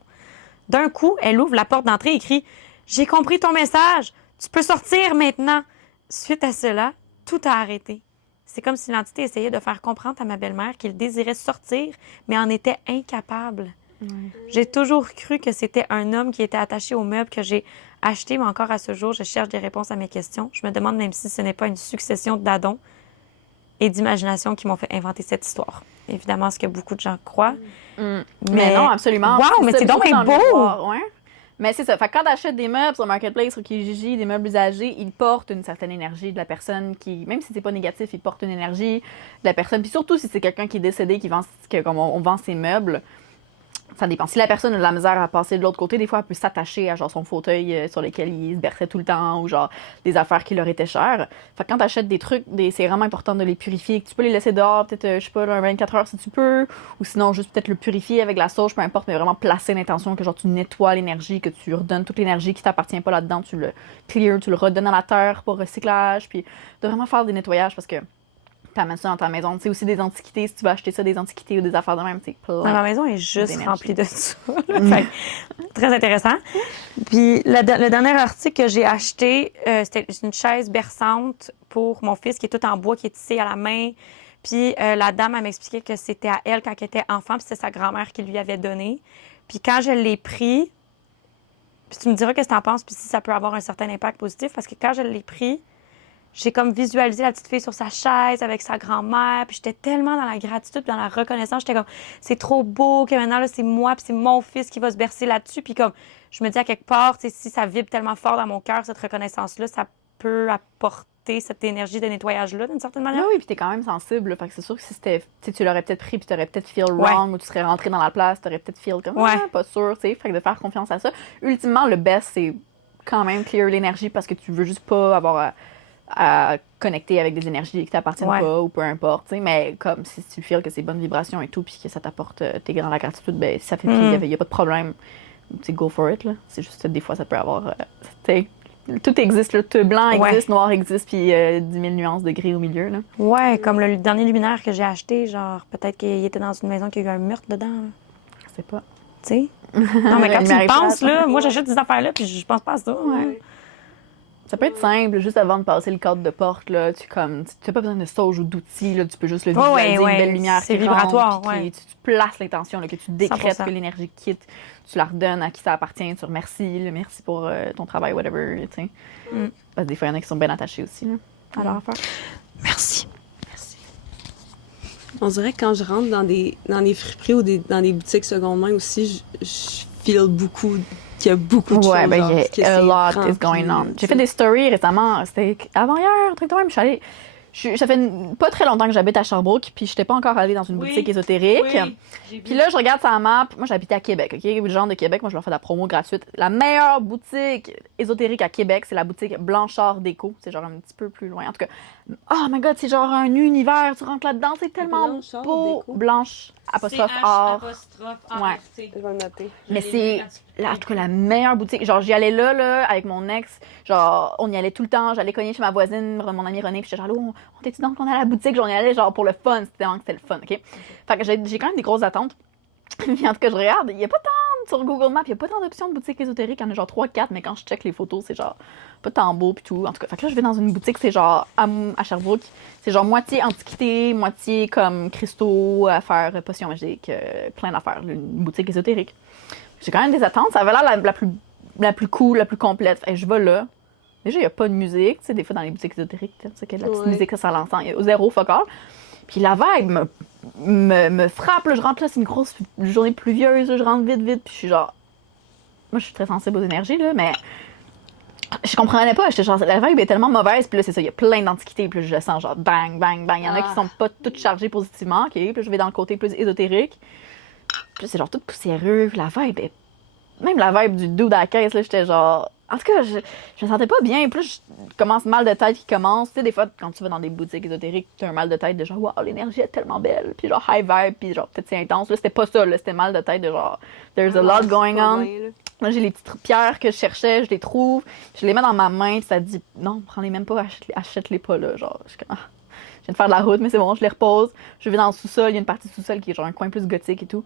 D'un coup, elle ouvre la porte d'entrée et crie « J'ai compris ton message! Tu peux sortir maintenant! » Suite à cela, tout a arrêté. C'est comme si l'entité essayait de faire comprendre à ma belle-mère qu'il désirait sortir, mais en était incapable. J'ai toujours cru que c'était un homme qui était attaché au meuble que j'ai acheté, mais encore à ce jour, je cherche des réponses à mes questions. Je me demande même si ce n'est pas une succession d'adons et d'imagination qui m'ont fait inventer cette histoire. Évidemment, ce que beaucoup de gens croient. Mais non, absolument. Wow, mais ça, c'est donc surtout bien dans le beau! miroir, ouais. Mais c'est ça. Fait que quand t'achètes des meubles sur Marketplace, sur Kijiji, des meubles usagés, ils portent une certaine énergie de la personne qui, même si c'est pas négatif, ils portent une énergie de la personne. Puis surtout si c'est quelqu'un qui est décédé, qui vend, comme on vend ses meubles, ça dépend. Si la personne a de la misère à passer de l'autre côté, des fois, elle peut s'attacher à genre son fauteuil sur lequel il se berçait tout le temps ou genre des affaires qui leur étaient chères. Fait que quand t'achètes des trucs, c'est vraiment important de les purifier. Que tu peux les laisser dehors, peut-être, je sais pas, un 24 heures si tu peux. Ou sinon, juste peut-être le purifier avec la sauge, peu importe, mais vraiment placer l'intention que genre tu nettoies l'énergie, que tu redonnes toute l'énergie qui t'appartient pas là-dedans, tu le clear, tu le redonnes à la terre pour recyclage. Puis de vraiment faire des nettoyages parce que t'amènes ça dans ta maison. C'est aussi des antiquités, si tu vas acheter ça, des antiquités ou des affaires de même, c'est plein. Ma maison est juste d'énergie. remplie de ça. là. Fait que, très intéressant. Puis le dernier article que j'ai acheté, c'était une chaise berçante pour mon fils qui est tout en bois, qui est tissé à la main. Puis la dame, elle m'expliquait que c'était à elle quand elle était enfant, puis c'était sa grand-mère qui lui avait donné. Puis quand je l'ai pris, puis tu me diras qu'est-ce que t'en penses, puis si ça peut avoir un certain impact positif, parce que quand je l'ai pris, j'ai comme visualisé la petite fille sur sa chaise avec sa grand-mère, puis j'étais tellement dans la gratitude, puis dans la reconnaissance, j'étais comme, c'est trop beau que maintenant, là, c'est moi, puis c'est mon fils qui va se bercer là-dessus, puis comme, je me dis à quelque part, tu sais, si ça vibre tellement fort dans mon cœur, cette reconnaissance-là, ça peut apporter cette énergie de nettoyage-là, d'une certaine manière. Oui, puis t'es quand même sensible. Là. Fait que c'est sûr que si c'était, tu l'aurais peut-être pris, puis t'aurais peut-être feel wrong, ou tu serais rentré dans la place, t'aurais peut-être feel comme, pas sûr, tu sais. Fait que de faire confiance à ça. Ultimement, le best, c'est quand même clear l'énergie parce que tu veux juste pas avoir à connecter avec des énergies qui t'appartiennent pas ou peu importe, tu sais. Mais comme si tu feels que c'est bonne vibration et tout, puis que ça t'apporte t'es dans la gratitude, ben si ça fait il y a pas de problème. Tu sais, go for it, là. C'est juste que des fois, ça peut avoir, tu sais. Tout existe, là. Tout blanc existe, noir existe, puis 10 000 nuances de gris au milieu, là. Ouais, comme le dernier luminaire que j'ai acheté, genre, peut-être qu'il était dans une maison qui a eu un meurtre dedans. Je sais pas. Tu sais? Non, mais quand tu y Luminaire penses, plate, là, moi, j'achète des affaires-là, puis je pense pas à ça. Ouais. Ça peut être simple, juste avant de passer le cadre de porte, là, tu n'as pas besoin de sauge ou d'outils, là, tu peux juste le visualiser, une belle lumière c'est qui vibratoire, rentre, puis tu places l'intention, là, que tu décrètes 100%. que l'énergie quitte, tu la redonnes à qui ça appartient, tu remercies, le merci pour ton travail, whatever, tu sais. Parce que des fois, il y en a qui sont bien attachés aussi, là, à leur affaire. Merci. On dirait que quand je rentre dans des friperies ou dans des boutiques seconde main aussi, je feel beaucoup qu'il y a beaucoup de choses. Ouais, ben, genre, il y que a a c'est lot is rempli. going on. J'ai fait des stories récemment, c'était avant-hier, un truc de même, ça fait pas très longtemps que j'habite à Sherbrooke, puis j'étais pas encore allée dans une boutique ésotérique. Puis là, je regarde sa map. Moi, j'habitais à Québec, OK? Les gens de Québec, moi, je leur fais de la promo gratuite. La meilleure boutique ésotérique à Québec, c'est la boutique Blanchard Déco. C'est genre un petit peu plus loin. En tout cas, oh my God, c'est genre un univers. Tu rentres là-dedans, c'est tellement Blanchard beau. Déco? Blanche, apostrophe, or. Ouais. Je vais le noter. Mais c'est, là, en tout cas, la meilleure boutique. Genre, j'y allais là, avec mon ex. Genre, on y allait tout le temps. J'allais cogner chez ma voisine, mon amie Renée. Puis j'étais genre, on était donc on est à la boutique. Genre, on y allait genre pour le fun. C'était le fun, OK? Fait que j'ai quand même des grosses attentes. Puis en tout cas, je regarde. Il y a pas tant, sur Google Maps, il y a pas tant d'options de boutiques ésotériques. Il y en a genre 3-4. Mais quand je check les photos, c'est genre pas tant beau. Puis tout. En tout cas, fait que là, je vais dans une boutique. C'est genre à Sherbrooke. C'est genre moitié antiquité, moitié comme cristaux, affaires, potions magiques, plein d'affaires. Une boutique ésotérique. J'ai quand même des attentes. Ça avait l'air la plus cool, la plus complète. Et je vais là. Déjà, il n'y a pas de musique. Tu sais, des fois, dans les boutiques ésotériques, tu sais, qu'il y a de la petite musique, ça l'entend. Il y a zéro focal. Puis la vibe me frappe. Là. Je rentre là, c'est une grosse journée pluvieuse. Là, je rentre vite. Puis je suis genre... Moi, je suis très sensible aux énergies, là, mais... Je comprenais pas. J'étais genre, la vibe est tellement mauvaise. Puis là, c'est ça, il y a plein d'antiquités. Puis là, je le sens genre bang, bang, bang. Il y en a qui sont pas toutes chargées positivement. OK? Puis là, je vais dans le côté plus ésotérique. Puis là, c'est genre tout poussiéreux. Puis la vibe est... Même la vibe du dude à la caisse, là, j'étais genre... En tout cas, je me sentais pas bien. Plus je commence mal de tête qui commence. Tu sais, des fois, quand tu vas dans des boutiques ésotériques, tu as un mal de tête de genre, waouh, l'énergie est tellement belle. Puis genre, high vibe, puis genre, peut-être c'est intense. Là, c'était pas ça, là. C'était mal de tête de genre, there's a lot going on. Moi, j'ai les petites pierres que je cherchais, je les trouve. Je les mets dans ma main, puis ça dit, non, prends-les même pas, achète-les pas, là. Genre, je suis comme, je viens de faire de la route, mais c'est bon, je les repose. Je vais dans le sous-sol, il y a une partie du sous-sol qui est genre un coin plus gothique et tout.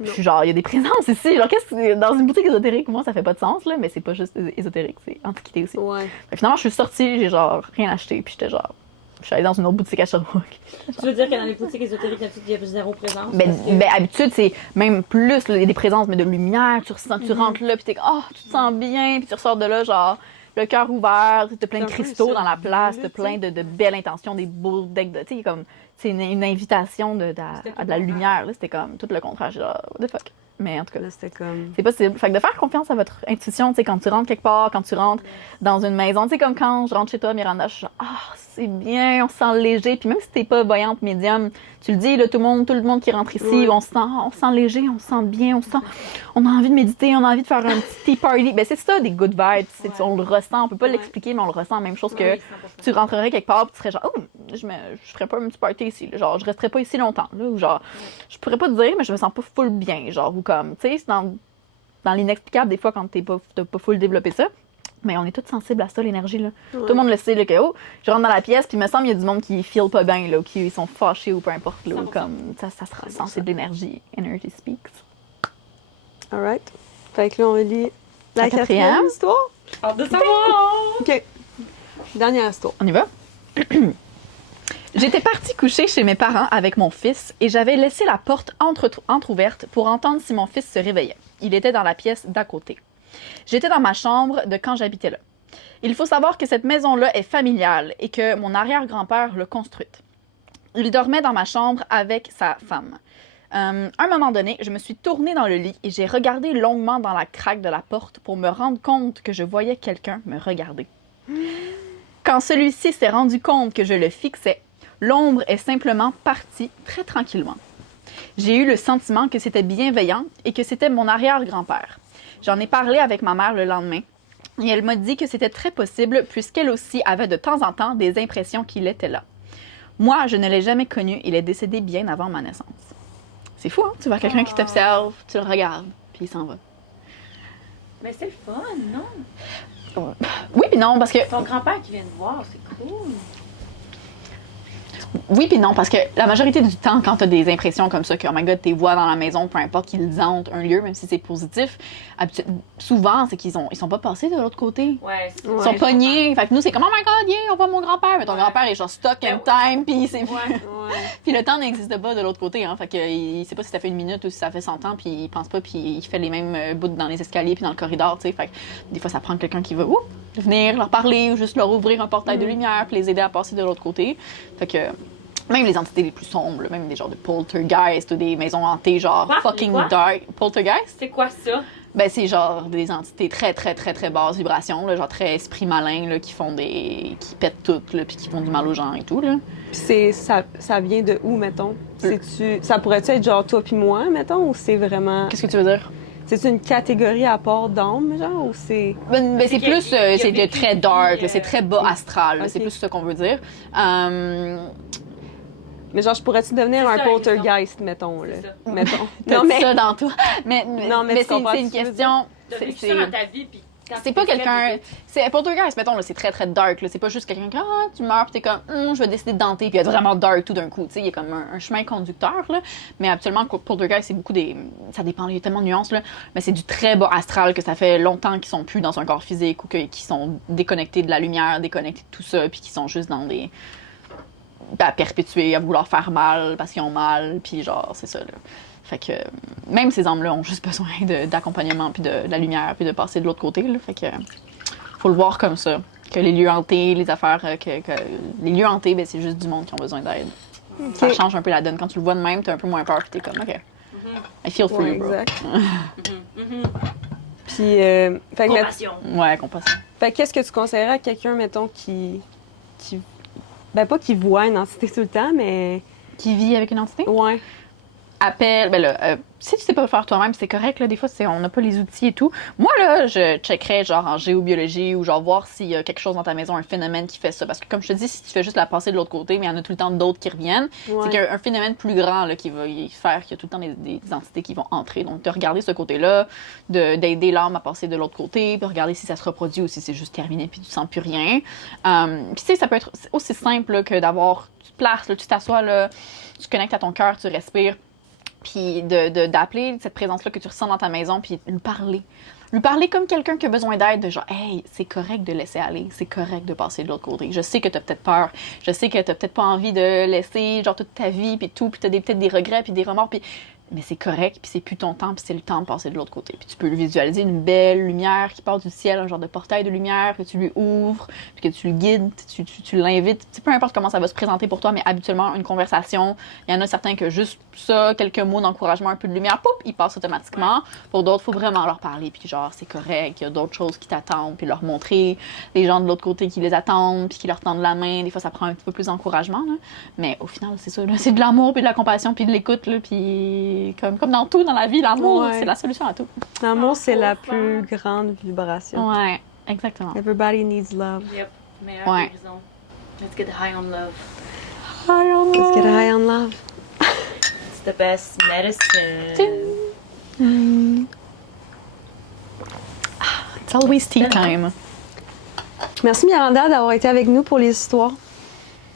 Je suis genre, il y a des présences ici. Genre, qu'est-ce que dans une boutique ésotérique, moi, ça fait pas de sens, là, mais c'est pas juste ésotérique, c'est antiquité aussi. Ouais. Finalement, je suis sortie, j'ai genre rien acheté, puis j'étais genre, je suis allée dans une autre boutique à Sherbrooke. Tu veux dire que dans les boutiques ésotériques, il y a zéro présence? Ben, habitude, c'est même plus, là, il y a des présences, mais de lumière, tu rentres là, puis t'es comme, oh, tu te sens bien, puis tu ressors de là, genre, le cœur ouvert, t'as plein de cristaux dans la place, t'as plein de belles intentions, des beaux decks de, tu sais, comme, c'est une invitation à de la lumière, là, c'était comme tout le contraire, genre, what the fuck. Mais en tout cas, Là, c'était comme... c'est possible. Fait que de faire confiance à votre intuition, tu sais, quand tu rentres quelque part, quand tu rentres dans une maison, tu sais, comme quand je rentre chez toi, Miranda, je suis genre, c'est bien, on se sent léger. Puis même si t'es pas voyante, médium, tu le dis, là, tout le monde qui rentre ici, Ouais. on se sent léger, on se sent bien, on a envie de méditer, on a envie de faire un petit tea party. Ben, c'est ça, des good vibes. On le ressent, on peut pas l'expliquer, mais on le ressent. Même chose que tu rentrerais quelque part, puis tu serais genre, je ferais pas un petit party ici, là. Genre, je resterais pas ici longtemps, là, ou genre, je pourrais pas te dire, mais je me sens pas full bien, genre, ou comme, tu sais, c'est dans l'inexplicable, des fois, quand t'as pas full développé ça. Mais on est tous sensibles à ça, l'énergie, là. Tout le monde le sait, là, que oh, je rentre dans la pièce, puis il me semble qu'il y a du monde qui feel pas bien, là, ou qui sont fâchés ou peu importe, là, 100%. comme ça se ressent, c'est de l'énergie. Energy speaks. Alright. Fait que là, on lit la La quatrième. quatrième histoire. Hâte de savoir! OK. Dernière histoire. On y va? J'étais partie coucher chez mes parents avec mon fils et j'avais laissé la porte entrouverte pour entendre si mon fils se réveillait. Il était dans la pièce d'à côté. J'étais dans ma chambre de quand j'habitais là. Il faut savoir que cette maison-là est familiale et que mon arrière-grand-père l'a construite. Il dormait dans ma chambre avec sa femme. À un moment donné, je me suis tournée dans le lit et j'ai regardé longuement dans la craque de la porte pour me rendre compte que je voyais quelqu'un me regarder. Quand celui-ci s'est rendu compte que je le fixais, l'ombre est simplement partie très tranquillement. J'ai eu le sentiment que c'était bienveillant et que c'était mon arrière-grand-père. J'en ai parlé avec ma mère le lendemain et elle m'a dit que c'était très possible puisqu'elle aussi avait de temps en temps des impressions qu'il était là. Moi, je ne l'ai jamais connu, il est décédé bien avant ma naissance. C'est fou, hein? Tu vois quelqu'un qui t'observe, tu le regardes, puis il s'en va. Mais c'est le fun, non? Oui puis non, parce que... Ton grand-père qui vient te voir, c'est cool. Oui puis non, parce que la majorité du temps, quand t'as des impressions comme ça, que, oh my god, tes voix dans la maison, peu importe qu'ils hantent un lieu, même si c'est positif, souvent, c'est qu'ils sont pas passés de l'autre côté. Ouais, c'est Ils sont pognés. Fait que nous, c'est comme, oh my god, yeah, on voit mon grand-père. Mais ton Ouais. grand-père est genre stuck in Ben time, puis c'est... Ouais. Ouais. Puis le temps n'existe pas de l'autre côté, hein. Fait que il sait pas si ça fait 1 minute ou si ça fait 100 ans, puis il pense pas, puis il fait les mêmes bouts dans les escaliers puis dans le corridor, tu sais. Fait que des fois, ça prend quelqu'un qui va venir leur parler ou juste leur ouvrir un portail de lumière puis les aider à passer de l'autre côté. Fait que même les entités les plus sombres, là, même des genres de poltergeist ou des maisons hantées genre Quoi? fucking Quoi? dark. Poltergeist? C'est quoi ça? Ben c'est genre des entités très très très très basses vibrations, là, genre très esprit malin là, qui pètent tout là, puis qui font du mal aux gens et tout là. Puis ça vient de où, mettons? Ça pourrait-tu être genre toi puis moi, mettons, ou c'est vraiment... Qu'est-ce que tu veux dire? C'est une catégorie à part d'âme, genre, ou c'est... Ben, c'est qu'il y a- plus, il y a c'est de vécu très une dark, vie, là, c'est très bas astral, là, Ok. c'est plus ce qu'on veut dire. Mais genre, je pourrais-tu devenir C'est un ça, poltergeist, mettons, là? C'est ça. Mettons. T'as Non, dit mais... ça dans toi. Mais tu comprends c'est ce une que tu veux question. T'as c'est- vécu c'est- ça dans ta vie, puis quand C'est tu pas t'es quelqu'un. fait, C'est poltergeist, mettons, là, c'est très très dark. Là. C'est pas juste quelqu'un qui tu meurs, puis t'es comme, je vais décider de danter, puis être vraiment dark tout d'un coup. Tu sais, il y a comme un chemin conducteur, là. Mais absolument, poltergeist, c'est beaucoup des. Ça dépend, il y a tellement de nuances, là. Mais c'est du très bas astral que ça fait longtemps qu'ils sont plus dans un corps physique ou qu'ils sont déconnectés de la lumière, déconnectés de tout ça, puis qu'ils sont juste dans des. À perpétuer, à vouloir faire mal parce qu'ils ont mal, puis genre, c'est ça, là. Fait que même ces âmes-là ont juste besoin d'accompagnement, puis de la lumière, puis de passer de l'autre côté, là. Fait que faut le voir comme ça. Que les lieux hantés, les affaires, les lieux hantés, ben, c'est juste du monde qui ont besoin d'aide. Ça change un peu la donne. Quand tu le vois de même, t'as un peu moins peur, puis t'es comme, OK, I feel for Ouais, you, bro. exact. Mhm. Puis, fait que, Compassion. Ouais, compassion. fait que qu'est-ce que tu conseillerais à quelqu'un, mettons, qui... Ben, pas qui voit une entité tout le temps, mais... Qui vit avec une entité? Ouais. Appelle, ben là, si tu sais pas le faire toi-même, c'est correct, là, des fois, on n'a pas les outils et tout. Moi, là, je checkerais, genre, en géobiologie ou genre voir s'il y a quelque chose dans ta maison, un phénomène qui fait ça. Parce que, comme je te dis, si tu fais juste la passer de l'autre côté, mais il y en a tout le temps d'autres qui reviennent, Ouais. c'est qu'il y a un phénomène plus grand, là, qui va y faire qu'il y a tout le temps des entités qui vont entrer. Donc, de regarder ce côté-là, d'aider l'âme à passer de l'autre côté, puis regarder si ça se reproduit ou si c'est juste terminé, puis tu sens plus rien. Puis, tu sais, ça peut être aussi simple là, que d'avoir, tu te places, là, tu t'assois, là, tu connectes à ton cœur, tu respires. Puis d'appeler cette présence-là que tu ressens dans ta maison, puis lui parler. Lui parler comme quelqu'un qui a besoin d'aide, de genre, hey, c'est correct de laisser aller, c'est correct de passer de l'autre côté. Je sais que t'as peut-être peur, je sais que t'as peut-être pas envie de laisser, genre, toute ta vie, puis tout, puis t'as peut-être des regrets, puis des remords, puis... Mais c'est correct, puis c'est plus ton temps, puis c'est le temps de passer de l'autre côté. Puis tu peux lui visualiser une belle lumière qui part du ciel, un genre de portail de lumière que tu lui ouvres, puis que tu le guides, tu l'invites. Tu sais, peu importe comment ça va se présenter pour toi, mais habituellement, une conversation, il y en a certains que juste ça, quelques mots d'encouragement, un peu de lumière, poup, ils passent automatiquement. Pour d'autres, il faut vraiment leur parler, puis genre, c'est correct, il y a d'autres choses qui t'attendent, puis leur montrer les gens de l'autre côté qui les attendent, puis qui leur tendent la main. Des fois, ça prend un petit peu plus d'encouragement, là. Mais au final, c'est ça, là, c'est de l'amour, puis de la compassion, puis de l'écoute, là, puis comme dans tout dans la vie, l'amour, Ouais. c'est la solution à tout. L'amour, c'est la plus grande vibration. Ouais, exactement. Everybody needs love. Yep. Meilleure Ouais. guérison. Let's get high on love. Let's get high on love. It's the best medicine. It's always tea time. Merci Miranda d'avoir été avec nous pour les histoires.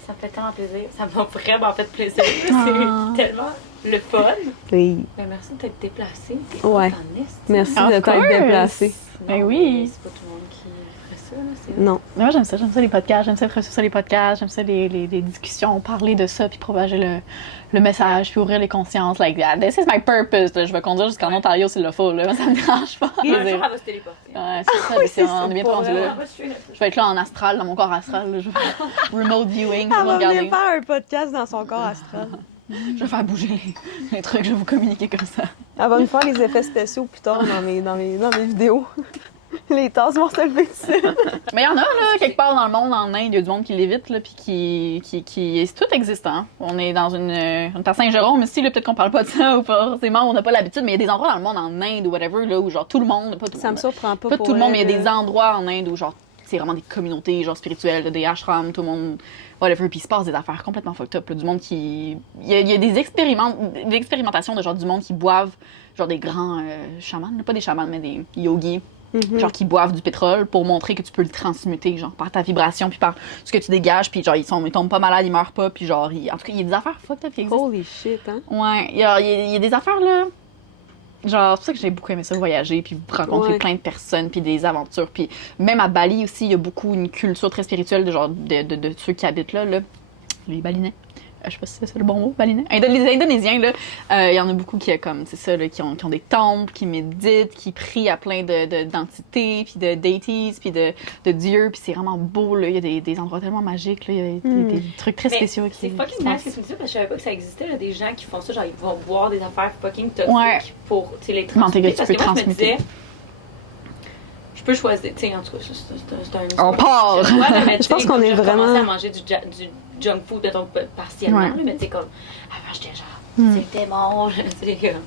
Ça me fait tellement plaisir. Ça m'a vraiment fait plaisir. C'est tellement le fun. Oui. Ben, merci de t'être déplacée. T'es Ouais. en est. Merci Of de t'être course. déplacée. Ben oui. C'est pas tout le monde qui ferait ça, là. C'est... Non. Moi, j'aime ça les podcasts, j'aime ça faire ça les podcasts, j'aime ça les discussions, parler de ça, puis propager le message, puis ouvrir les consciences, like that. This is my purpose, là. Je vais conduire jusqu'en Ontario s'il le faut, là. Ça me dérange pas. Un jour, elle va se téléporter. Ouais, c'est ça, on est bien pour rendu vrai. là. Je vais être là en astral, dans mon corps astral, là. Je vais faire remote viewing, je Elle vais va venir regarder. faire un podcast dans son corps astral. Je vais faire bouger les trucs, je vais vous communiquer comme ça. Elle va nous faire les effets spéciaux plus tard dans mes vidéos. Les tasses vont se lever dessus. Mais il y en a, là, quelque part dans le monde, en Inde, il y a du monde qui l'évite, là, puis qui c'est tout existant. On est dans on est à Saint-Jérôme ici, là, peut-être qu'on parle pas de ça, ou forcément, on n'a pas l'habitude, mais il y a des endroits dans le monde, en Inde ou whatever, là, où genre tout le monde, pas tout le Ça me monde, surprend pas. pas pour tout le monde, mais il y a elle, des endroits en Inde où genre c'est vraiment des communautés genre spirituelles, des ashrams, tout le monde, whatever, puis il se passe des affaires complètement fucked up, là, du monde qui... Il y a des expérimentations de genre du monde qui boivent genre des grands chamans, pas des chamans, mais des yogis, genre qui boivent du pétrole pour montrer que tu peux le transmuter, genre par ta vibration, puis par ce que tu dégages, puis genre ils tombent pas malades, ils meurent pas, puis genre, en tout cas, il y a des affaires fucked up qui existent. Holy shit, hein? Ouais, il y a des affaires, là. Genre, c'est pour ça que j'ai beaucoup aimé ça, voyager, puis rencontrer Ouais. plein de personnes, puis des aventures. Puis même à Bali aussi, il y a beaucoup une culture très spirituelle de genre de ceux qui habitent là, les Balinais. Je sais pas si c'est ça le bon mot, Balinais. Les Indonésiens, là, il y en a beaucoup qui, comme, c'est ça, là, qui ont des temples, qui méditent, qui prient à plein d'entités, puis de deities, puis de dieux, puis c'est vraiment beau, là. Il y a des endroits tellement magiques, là. Il y a des trucs très Mais spéciaux. c'est qui fucking se nice passent. que tu me dis ça parce que je savais pas que ça existait, là, des gens qui font ça, genre ils vont boire des affaires fucking toxiques Ouais. pour tu sais, les Mentir que transmuter. tu Parce peux que moi, je me transmuter. disais, je peux choisir, tu sais, en tout cas, c'est un. On part! Je pense qu'on est vraiment- commencé à manger du junk food, mettons, partiellement, Ouais. là, mais tu sais, comme, avant, j'étais genre, c'était bon, là, tu sais, comme.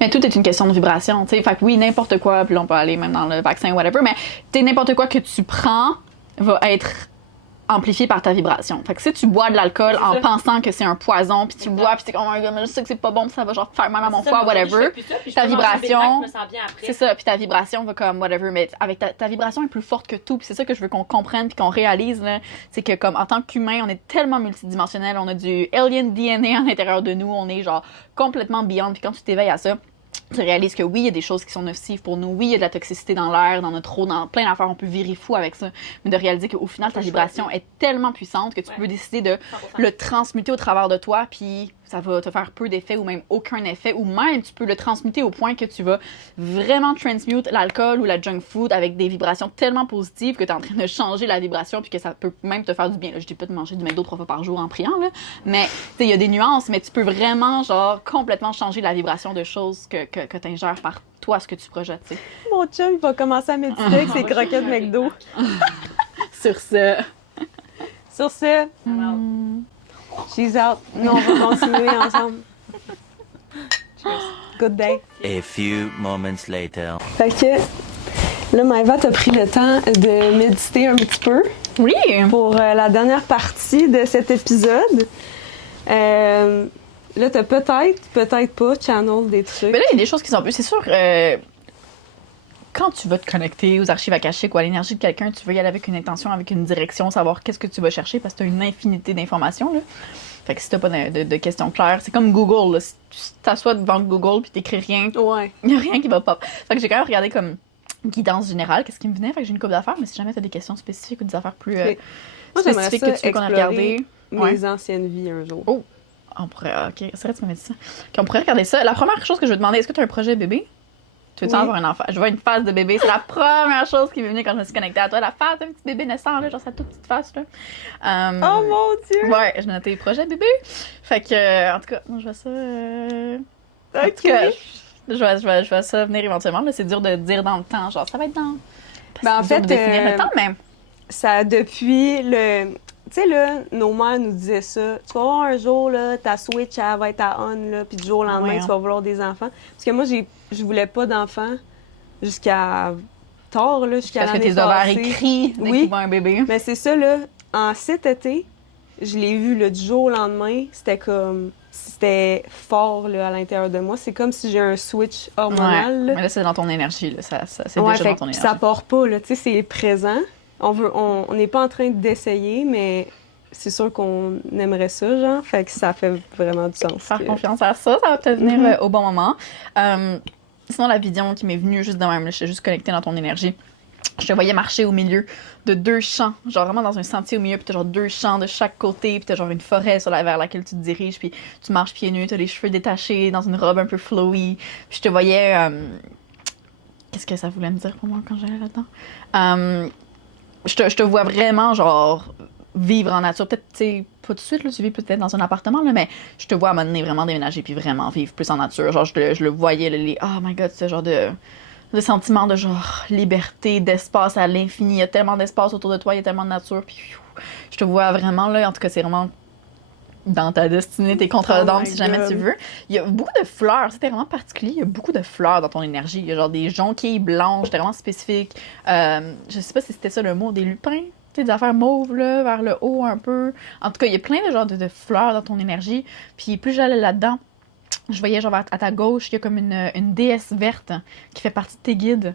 Mais tout est une question de vibration, tu sais. Fait que oui, n'importe quoi, puis là, on peut aller même dans le vaccin, whatever, mais tu sais, n'importe quoi que tu prends va être amplifié par ta vibration. Fait que si tu bois de l'alcool C'est en ça. pensant que c'est un poison, puis tu le bois, puis t'es comme, oh my god, mais je sais que c'est pas bon, puis ça va genre faire mal à mon C'est ça, foie, moi, je whatever. fais plus ça, puis je Ta peux manger un Big Mac, vibration, je me sens bien après. c'est ça, puis ta vibration va comme whatever, mais avec ta vibration est plus forte que tout, puis c'est ça que je veux qu'on comprenne puis qu'on réalise là, c'est que comme en tant qu'humain, on est tellement multidimensionnel, on a du alien DNA à l'intérieur de nous, on est genre complètement beyond, puis quand tu t'éveilles à ça, tu réalises que oui, il y a des choses qui sont nocives pour nous, oui, il y a de la toxicité dans l'air, dans notre eau, dans plein d'affaires, on peut virer fou avec ça, mais de réaliser qu'au final, ta Faut vibration choisir. est tellement puissante que tu Ouais. peux décider de 100%. le transmuter au travers de toi, puis ça va te faire peu d'effet ou même aucun effet, ou même tu peux le transmuter au point que tu vas vraiment transmute l'alcool ou la junk food avec des vibrations tellement positives que tu es en train de changer la vibration puis que ça peut même te faire du bien. Là, je dis pas de manger du McDo 3 fois par jour en priant, là, mais tu sais, il y a des nuances, mais tu peux vraiment genre complètement changer la vibration de choses que tu ingères par toi, ce que tu projettes, tu sais. Mon chum, il va commencer à méditer avec ses croquettes McDo. Sur ce... Sur ce, she's out. Nous, on va continuer ensemble. Good day. A few moments later. Fait que là, Maëva, t'as pris le temps de méditer un petit peu Oui! pour la dernière partie de cet épisode. Là, t'as peut-être pas, channel des trucs. Mais là, il y a des choses qui sont plus... C'est sûr, quand tu vas te connecter aux archives akashiques ou à l'énergie de quelqu'un, tu veux y aller avec une intention, avec une direction, savoir qu'est-ce que tu vas chercher parce que tu as une infinité d'informations, là. Fait que si t'as pas de questions claires, c'est comme Google, là. Si tu t'assois devant Google puis t'écris rien, Ouais. il y a rien qui va pop. Fait que j'ai quand même regardé comme guidance générale, qu'est-ce qui me venait. Fait que j'ai une couple d'affaires, mais si jamais t'as des questions spécifiques ou des affaires plus Ok. Moi, j'aimerais spécifiques ça que tu veux qu'on a explorer regardé, mes Ouais. anciennes vies un jour. on pourrait... Ok, c'est vrai, tu m'avais dit ça. Ok, on pourrait regarder ça. La première chose que je veux demander, est-ce que tu as un projet bébé? Tu veux-tu Oui. avoir un enfant? Je vois une face de bébé. C'est la première chose qui m'est venue quand je me suis connectée à toi. La face d'un petit bébé naissant, là, genre sa toute petite face. Là. Oh mon Dieu! Ouais, j'ai noté projet bébé. Fait que, en tout cas, moi, je vois ça. En Ok. tout cas, je vois ça venir éventuellement. Là, c'est dur de dire dans le temps. Genre, ça va être dans. Ben, en C'est dur fait, de définir le temps, mais. ça, depuis le... Tu sais, là, nos mères nous disaient ça. Tu vas voir un jour, là, ta Switch, elle va être à on, là, puis du jour au lendemain, Ouais, tu vas vouloir des enfants. Parce que moi, je voulais pas d'enfants jusqu'à tard, là, jusqu'à Parce que l'année tes ovaires passée. écrits dès Oui. qu'il voit un bébé. Mais c'est ça, là, en cet été, je l'ai vu, là, du jour au lendemain, c'était comme... C'était fort, là, à l'intérieur de moi. C'est comme si j'ai un switch hormonal, là. Mais là, c'est dans ton énergie. Là. C'est Ouais, déjà fait dans ton que énergie. ça part pas, là. Tu sais, c'est présent, on n'est pas en train d'essayer, mais c'est sûr qu'on aimerait ça, genre. Fait que ça fait vraiment du sens. Faire confiance à ça, ça va peut-être venir au bon moment. Sinon, la vision qui m'est venue juste de même, là, je suis juste connectée dans ton énergie. Je te voyais marcher au milieu de 2 champs, genre vraiment dans un sentier au milieu, puis t'as genre 2 champs de chaque côté, puis t'as genre une forêt vers laquelle tu te diriges, puis tu marches pieds nus, t'as les cheveux détachés, dans une robe un peu flowy. Puis je te voyais... Qu'est-ce que ça voulait me dire pour moi quand j'allais là-dedans? Je te vois vraiment, genre, vivre en nature. Peut-être, tu sais, pas tout de suite, là, tu vis peut-être dans un appartement, là, mais je te vois à un moment donné vraiment déménager, puis vraiment vivre plus en nature. Genre, je le voyais, oh my god, ce genre de sentiment de genre liberté, d'espace à l'infini. Il y a tellement d'espace autour de toi, il y a tellement de nature. Puis je te vois vraiment là, en tout cas, c'est vraiment dans ta destinée, tes contrats d'âme si jamais tu veux. Il y a beaucoup de fleurs, c'était vraiment particulier. Il y a beaucoup de fleurs dans ton énergie. Il y a genre des jonquilles blanches, c'était vraiment spécifique. Je sais pas si c'était ça le mot, des lupins. Tu sais, des affaires mauves là, vers le haut un peu. En tout cas, il y a plein de genres de fleurs dans ton énergie. Puis plus j'allais là-dedans, je voyais genre à ta gauche, il y a comme une déesse verte qui fait partie de tes guides.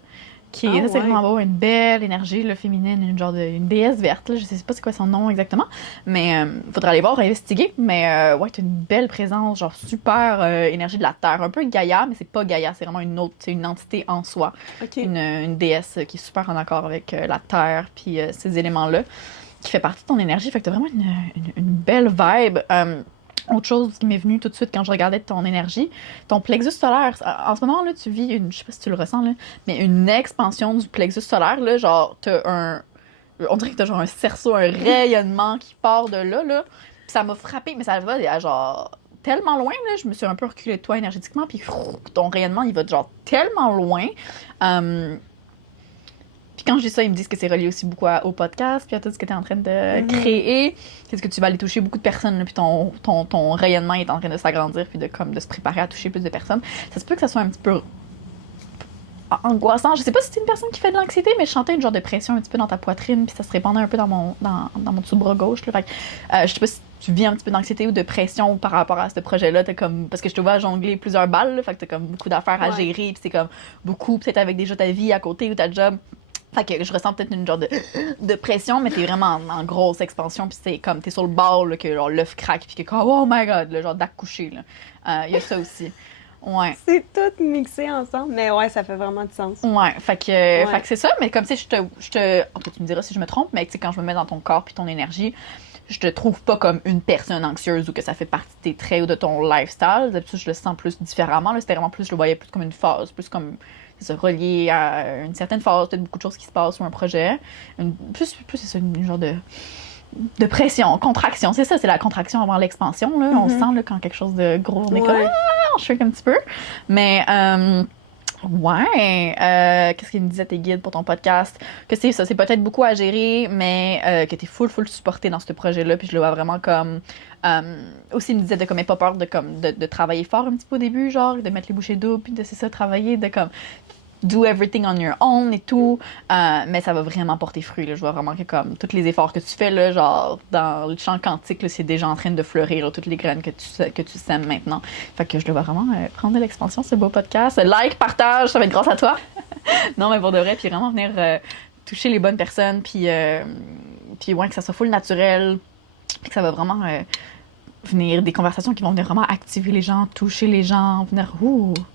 Ça, c'est vraiment beau, une belle énergie là, féminine, une déesse verte. Là, je sais pas c'est quoi son nom exactement, mais faudra aller voir, investiguer. Mais ouais, t'as une belle présence, genre super énergie de la terre. Un peu Gaïa, mais c'est pas Gaïa, c'est vraiment une autre, c'est une entité en soi. Okay. Une déesse qui est super en accord avec la terre, puis ces éléments-là, qui fait partie de ton énergie. Fait que t'as vraiment une belle vibe. Autre chose qui m'est venue tout de suite quand je regardais ton énergie, ton plexus solaire. En ce moment, là, tu vis je sais pas si tu le ressens, là, mais une expansion du plexus solaire, là, genre, on dirait que t'as genre un cerceau, un rayonnement qui part de là, là. Puis ça m'a frappé, mais ça va à genre tellement loin, là, je me suis un peu reculée de toi énergétiquement, puis ton rayonnement, il va genre tellement loin. Puis quand je dis ça, ils me disent que c'est relié aussi beaucoup au podcast, puis à tout ce que tu es en train de créer. C'est que tu vas aller toucher beaucoup de personnes, là, puis ton rayonnement est en train de s'agrandir, puis de se préparer à toucher plus de personnes. Ça se peut que ça soit un petit peu angoissant. Je sais pas si c'est une personne qui fait de l'anxiété, mais je sentais une genre de pression un petit peu dans ta poitrine, puis ça se répandait un peu dans mon dessous-bras gauche. Là. Fait que, je sais pas si tu vis un petit peu d'anxiété ou de pression par rapport à ce projet-là. Parce que je te vois jongler plusieurs balles, là, fait que t'as comme beaucoup d'affaires à gérer, puis c'est comme beaucoup, peut-être avec déjà ta vie à côté ou ta job. Fait que je ressens peut-être une genre de pression, mais t'es vraiment en grosse expansion, puis c'est comme t'es sur le bord, là, que genre, l'œuf craque, puis que comme, oh my god, le genre d'accoucher. Il y a ça aussi. Ouais. C'est tout mixé ensemble, mais ouais, ça fait vraiment du sens. Ouais, fait que c'est ça, mais comme tu sais, en tout cas, tu me diras si je me trompe, mais tu sais, quand je me mets dans ton corps puis ton énergie, je te trouve pas comme une personne anxieuse ou que ça fait partie de tes traits ou de ton lifestyle. D'habitude, je le sens plus différemment. Là, c'était vraiment plus, je le voyais plus comme une phase, plus comme relié à une certaine phase, peut-être beaucoup de choses qui se passent sur un projet. Plus c'est ça, une genre de pression, contraction. C'est ça, c'est la contraction avant l'expansion. Là. On sent là, quand quelque chose de gros, on est comme, on shake un petit peu. Mais, qu'est-ce qu'ils me disaient tes guides pour ton podcast? Que c'est ça, c'est peut-être beaucoup à gérer, mais que t'es full supporté dans ce projet-là. Puis je le vois vraiment comme... aussi, il me disait de comme, pas peur de travailler fort un petit peu au début, genre, de mettre les bouchées doubles, puis de, c'est ça, travailler, de comme... do everything on your own et tout, mais ça va vraiment porter fruit, là. Je vois vraiment que comme tous les efforts que tu fais, là, genre dans le champ quantique, là, c'est déjà en train de fleurir, là, toutes les graines que tu sèmes maintenant. Fait que je le vois vraiment prendre de l'expansion, ce beau podcast. Like, partage, ça va être grâce à toi. Non, mais pour de vrai, puis vraiment venir toucher les bonnes personnes, puis ouais, que ça soit full naturel, puis que ça va vraiment... venir des conversations qui vont venir vraiment activer les gens, toucher les gens, venir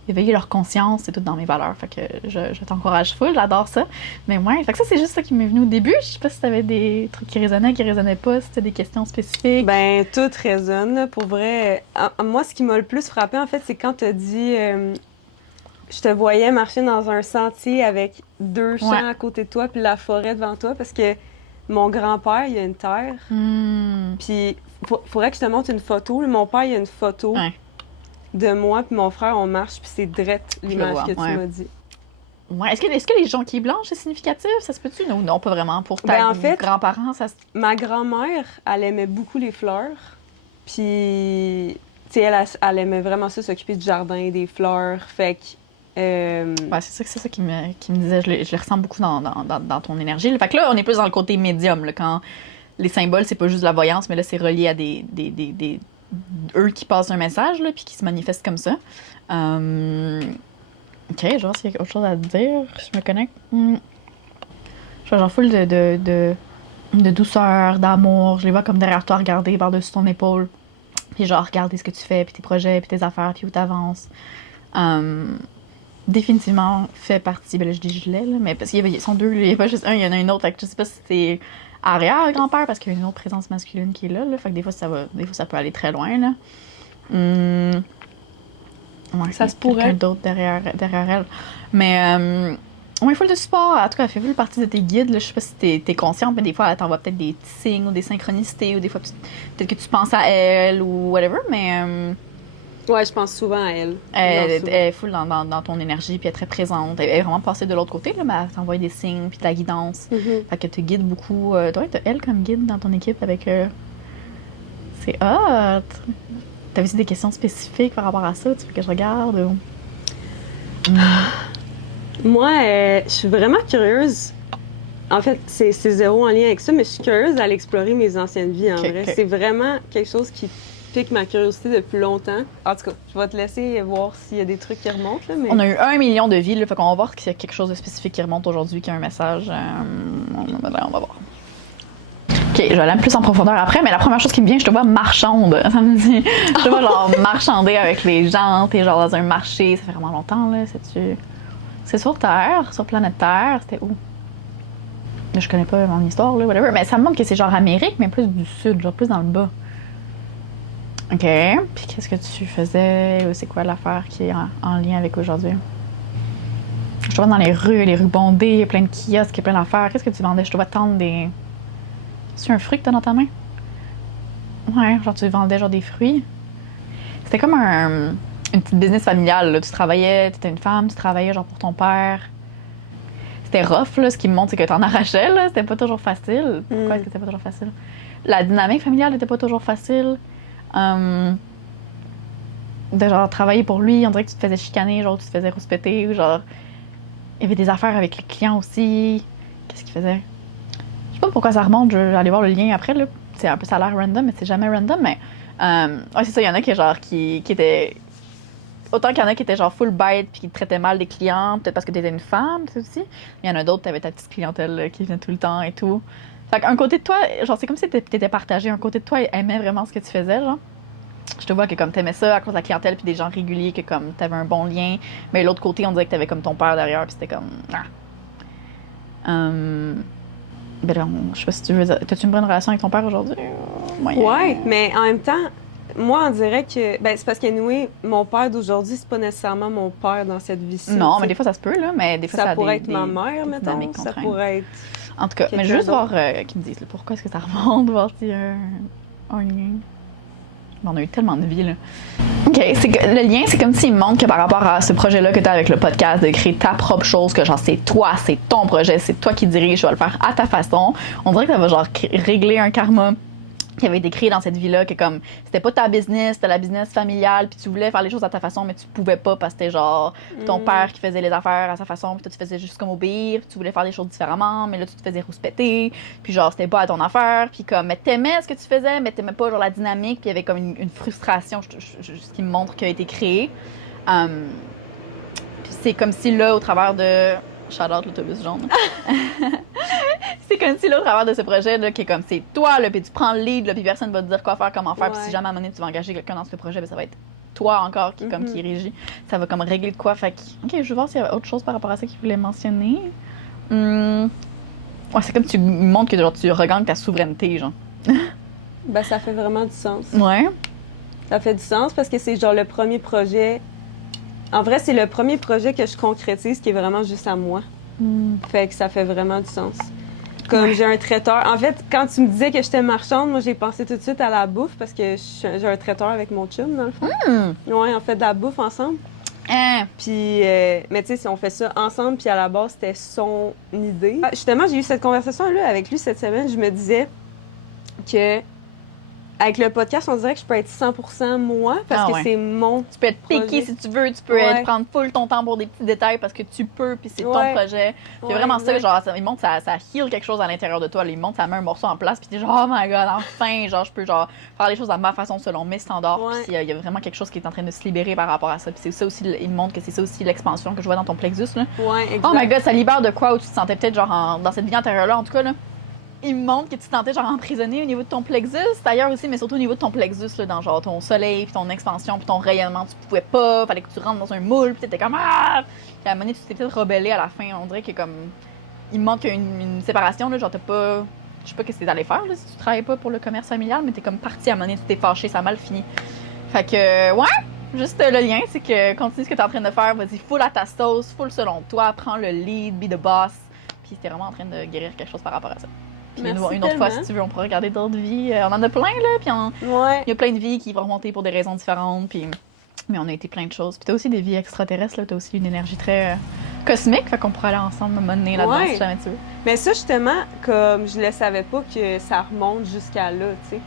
éveiller leur conscience, c'est tout dans mes valeurs. Fait que je t'encourage full, j'adore ça. Mais ouais, fait que ça, c'est juste ça qui m'est venu au début. Je sais pas si t'avais des trucs qui résonnaient pas, si t'as des questions spécifiques. Ben, tout résonne. Pour vrai, moi, ce qui m'a le plus frappé, en fait, c'est quand t'as dit... je te voyais marcher dans un sentier avec 2 champs à côté de toi puis la forêt devant toi, parce que mon grand-père, il a une terre. Puis... faudrait que je te montre une photo. Mon père, il y a une photo de moi puis mon frère, on marche, puis c'est drette l'image que tu m'as dit. Ouais. Est-ce que les jonquilles blanches, c'est significatif? Ça se peut-tu? Non, pas vraiment. Pour ta grands-parents, ça se... Ma grand-mère, elle aimait beaucoup les fleurs. Puis, tu sais, elle aimait vraiment ça, s'occuper du jardin, des fleurs. Fait que... Ouais, c'est ça qui me disait. Je le ressens beaucoup dans ton énergie. Fait que là, on est plus dans le côté médium, là, quand... Les symboles, c'est pas juste de la voyance, mais là, c'est relié à des eux qui passent un message, là, puis qui se manifestent comme ça. OK, genre, s'il y a autre chose à dire, je me connecte. Je vois genre full de douceur, d'amour. Je les vois comme derrière toi, regarder par-dessus ton épaule. Puis genre, regarder ce que tu fais, puis tes projets, puis tes affaires, puis où t'avances. Définitivement fait partie, ben là je dis je l'ai, là, mais parce qu'ils sont deux, il n'y a pas juste un, il y en a une autre. Fait que je sais pas si c'est arrière-grand-père, parce qu'il y a une autre présence masculine qui est là. Fait que des fois ça peut aller très loin, là. Ouais, Ça se pourrait. Quelqu'un d'autre derrière elle. Mais, ouais, il faut le support. En tout cas, elle fait partie de tes guides. Là. Je sais pas si t'es consciente, mais des fois, elle t'envoie peut-être des petits signes ou des synchronicités, ou des fois, peut-être que tu penses à elle ou whatever, mais Ouais, je pense souvent à elle. elle est full dans ton énergie, puis elle est très présente. Elle est vraiment passée de l'autre côté, là, mais elle t'envoie des signes, puis de la guidance. Fait que te guide beaucoup. Toi, t'as elle comme guide dans ton équipe avec. C'est hot! T'avais-tu des questions spécifiques par rapport à ça? Tu veux que je regarde? Ou... Moi, je suis vraiment curieuse. En fait, c'est zéro en lien avec ça, mais je suis curieuse d'aller explorer mes anciennes vies, en vrai. ok. C'est vraiment quelque chose qui pique ma curiosité depuis longtemps. En tout cas, je vais te laisser voir s'il y a des trucs qui remontent, là, mais... On a eu 1 million de vies, là, fait qu'on va voir s'il y a quelque chose de spécifique qui remonte aujourd'hui, qui a un message. On va voir. Ok, je vais aller plus en profondeur après, mais la première chose qui me vient, je te vois marchande. Ça me dit, je te vois genre marchander avec les gens, t'es genre dans un marché, ça fait vraiment longtemps, là. C'est sur Terre, sur planète Terre, c'était où? Je connais pas mon histoire, là, whatever, mais ça me montre que c'est genre Amérique, mais plus du sud, genre plus dans le bas. Ok, puis qu'est-ce que tu faisais, ou c'est quoi l'affaire qui est en lien avec aujourd'hui? Je te vois dans les rues bondées, il y a plein de kiosques, il y a plein d'affaires. Qu'est-ce que tu vendais? Je te vois tendre des... C'est un fruit que t'as dans ta main? Ouais, genre tu vendais genre des fruits. C'était comme une petite business familiale, là. Tu travaillais, t'étais une femme, tu travaillais genre pour ton père. C'était rough, là. Ce qui me montre, c'est que t'en arrachais, là. C'était pas toujours facile. Pourquoi est-ce que c'était pas toujours facile? La dynamique familiale était pas toujours facile. De genre travailler pour lui, on dirait que tu te faisais chicaner, genre tu te faisais rouspéter, ou genre... Il y avait des affaires avec les clients aussi. Qu'est-ce qu'il faisait? Je sais pas pourquoi ça remonte, je vais aller voir le lien après, là. C'est un peu, ça a l'air random, mais c'est jamais random, mais... ouais, c'est ça, il y en a qui, genre, qui étaient... Autant qu'il y en a qui étaient genre full bête puis qui traitaient mal des clients, peut-être parce que t'étais une femme, c'est aussi. Mais il y en a d'autres, t'avais ta petite clientèle là, qui venait tout le temps et tout. Fait qu'un côté de toi, genre, c'est comme si t'étais partagé. Un côté de toi aimait vraiment ce que tu faisais, genre. Je te vois que comme t'aimais ça à cause de la clientèle puis des gens réguliers, que comme t'avais un bon lien. Mais l'autre côté, on dirait que t'avais comme ton père derrière puis c'était comme... Ben là, je sais pas si tu veux... T'as-tu une bonne relation avec ton père aujourd'hui? Ouais, mais en même temps, moi, on dirait que... Ben, c'est parce qu'anyway, mon père d'aujourd'hui, c'est pas nécessairement mon père dans cette vie-ci. Non, t'sais. mais des fois, ça se peut, là. Mais des fois, Ça a pourrait être des ma mère, mettons. dynamiques Ça contraintes. pourrait être... En tout cas, mais je veux juste voir qu'ils me disent là, pourquoi est-ce que ça remonte, voir s'il y a un lien. On a eu tellement de vie, là. OK, c'est que le lien, c'est comme s'il me montre que par rapport à ce projet-là que tu as avec le podcast, de créer ta propre chose, que genre c'est toi, c'est ton projet, c'est toi qui dirige, tu vas le faire à ta façon. On dirait que ça va genre régler un karma qui avait été créé dans cette vie-là, que comme c'était pas ta business, c'était la business familiale, puis tu voulais faire les choses à ta façon, mais tu pouvais pas parce que c'était genre ton père qui faisait les affaires à sa façon, puis toi tu faisais juste comme obéir, puis tu voulais faire les choses différemment, mais là tu te faisais rouspéter, puis genre c'était pas à ton affaire, puis comme mais t'aimais ce que tu faisais, mais t'aimais pas genre la dynamique, puis il y avait comme une frustration, ce qui me montre qui a été créé. Puis c'est comme si là, au travers de shout-out l'autobus jaune. C'est comme si là, au travers de ce projet là, qui est comme c'est toi, là, puis tu prends le lead, là, puis personne va te dire quoi faire, comment faire, puis si jamais à un moment donné tu vas engager quelqu'un dans ce projet, ben, ça va être toi encore qui, comme, qui régit. Ça va comme régler de quoi. Fait que, ok, je vais voir s'il y a autre chose par rapport à ça qu'il voulait mentionner. Ouais, c'est comme tu montres que genre, tu regagnes ta souveraineté, genre. Ben, ça fait vraiment du sens. Ouais. Ça fait du sens parce que c'est genre le premier projet... En vrai, c'est le premier projet que je concrétise qui est vraiment juste à moi. Fait que ça fait vraiment du sens. Comme j'ai un traiteur. En fait, quand tu me disais que j'étais marchande, moi, j'ai pensé tout de suite à la bouffe parce que j'ai un traiteur avec mon chum, dans le fond. Ouais, on fait de la bouffe ensemble. Puis, mais tu sais, si on fait ça ensemble, puis à la base, c'était son idée. Justement, j'ai eu cette conversation-là avec lui cette semaine. Je me disais que avec le podcast, on dirait que je peux être 100% moi parce Ah que ouais. c'est mon. Tu peux être piqué projet. si tu veux, tu peux Ouais. prendre full ton temps pour des petits détails parce que tu peux, puis c'est ton Ouais. projet. C'est Ouais, vraiment ça, exact. genre, il montre, ça heal quelque chose à l'intérieur de toi. Il montre, ça met un morceau en place, puis t'es genre, oh my god, enfin, genre, je peux genre faire les choses à ma façon selon mes standards. Ouais. Puis il y a vraiment quelque chose qui est en train de se libérer par rapport à ça. Puis c'est ça aussi, il me montre que c'est ça aussi l'expansion que je vois dans ton plexus, là. Ouais, exact. Oh my god, ça libère de quoi où tu te sentais peut-être genre dans cette vie antérieure-là, en tout cas, là. Il me montre que tu te sentais genre emprisonné au niveau de ton plexus, d'ailleurs aussi, mais surtout au niveau de ton plexus, là, dans genre ton soleil, puis ton expansion, puis ton rayonnement, tu pouvais pas, fallait que tu rentres dans un moule, puis t'étais comme ah! Puis à un moment donné, tu t'es peut-être rebellé à la fin, on dirait que comme. Il me montre qu'il y a une séparation, là, genre t'as pas. Je sais pas ce que t'es allé faire, là, si tu travaillais pas pour le commerce familial, mais t'es comme parti à un moment donné, tu t'es fâché, ça a mal fini. Fait que, ouais! Juste le lien, c'est que continue ce que t'es en train de faire, vas-y, full à ta sauce, full selon toi, prends le lead, be the boss, puis t'es vraiment en train de guérir quelque chose par rapport à ça. Puis Merci une autre fois, tellement. si tu veux, on pourra regarder d'autres vies. On en a plein, là, puis Ouais. il y a plein de vies qui vont remonter pour des raisons différentes, puis... Mais on a été plein de choses. Puis t'as aussi des vies extraterrestres, là, t'as aussi une énergie très cosmique, fait qu'on pourra aller ensemble me mener là-dedans Ouais. si jamais tu veux. Mais ça, justement, comme je le savais pas que ça remonte jusqu'à là, tu sais.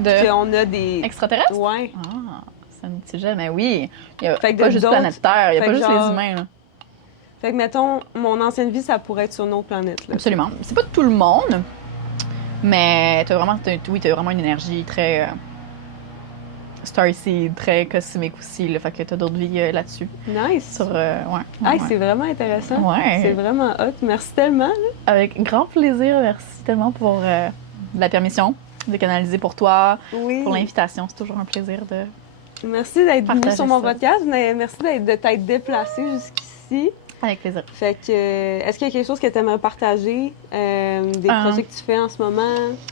De Qu'on a des. extraterrestres? Ouais. Ah, c'est un petit sujet, mais oui. Il y a Fait que pas de juste d'autres- planète Terre, il y a fait pas que juste genre- les humains, là. Fait que, mettons, mon ancienne vie, ça pourrait être sur une autre planète, là. Absolument. C'est pas tout le monde, mais t'as vraiment une énergie très Starseed, très cosmique aussi. Là, fait que t'as d'autres vies là-dessus. Nice. Sur, ouais. Hey, ouais. c'est vraiment intéressant. Ouais. C'est vraiment hot. Merci tellement. là. Avec grand plaisir. Merci tellement pour la permission de canaliser pour toi, Oui. pour l'invitation. C'est toujours un plaisir de... Merci d'être venu Partager sur mon ça. podcast. Mais merci de t'être déplacé jusqu'ici. Avec plaisir. Fait que, est-ce qu'il y a quelque chose que tu aimerais partager? Des projets que tu fais en ce moment?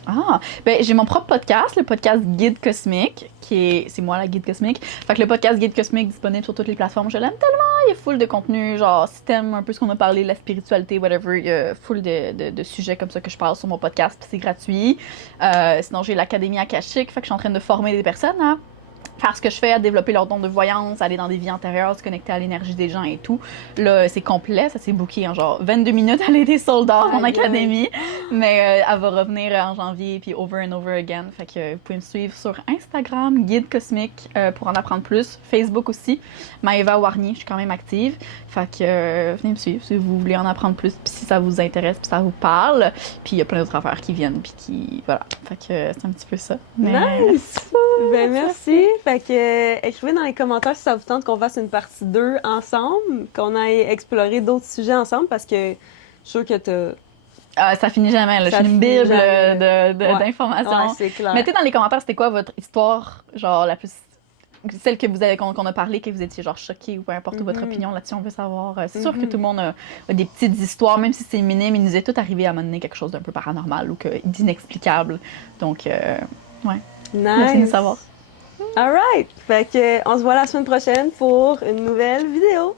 Ah, ben j'ai mon propre podcast, le podcast Guide Cosmique, c'est moi la Guide Cosmique. Fait que le podcast Guide Cosmique disponible sur toutes les plateformes, je l'aime tellement, il y a full de contenu, genre si t'aimes un peu ce qu'on a parlé, la spiritualité, whatever, il y a full de sujets comme ça que je parle sur mon podcast, puis c'est gratuit. Sinon j'ai l'Académie Akashique, fait que je suis en train de former des personnes à faire ce que je fais, à développer leur don de voyance, aller dans des vies antérieures, se connecter à l'énergie des gens et tout. Là, c'est complet, ça s'est booké en genre 22 minutes, elle est des soldats mon Aïe, académie. Mais elle va revenir en janvier, puis over and over again. Fait que vous pouvez me suivre sur Instagram, Guide Cosmique, pour en apprendre plus. Facebook aussi, Maëva Warnier, je suis quand même active. Fait que venez me suivre si vous voulez en apprendre plus, puis si ça vous intéresse, puis ça vous parle. Puis il y a plein d'autres affaires qui viennent, puis qui... Voilà. Fait que c'est un petit peu ça. Mais... Nice! Ben merci. Fait que écrivez dans les commentaires si ça vous tente qu'on fasse une partie 2 ensemble, qu'on aille explorer d'autres sujets ensemble parce que je suis sûre que t'as. Ah, ça finit jamais, là. Je Ça suis une finit bible jamais. de- d'informations. Ouais, c'est clair. Mettez dans les commentaires c'était quoi votre histoire, genre la plus. Celle que vous avez qu'on a parlé, que vous étiez genre choqué ou peu importe votre Mhm. opinion là-dessus, on veut savoir. C'est sûr que Mhm. tout le monde a des petites histoires, même si c'est minime, il nous est tout arrivé à mener quelque chose d'un peu paranormal ou d'inexplicable. Donc, ouais. Merci de nous Nice. savoir. Alright. Fait que on se voit la semaine prochaine pour une nouvelle vidéo.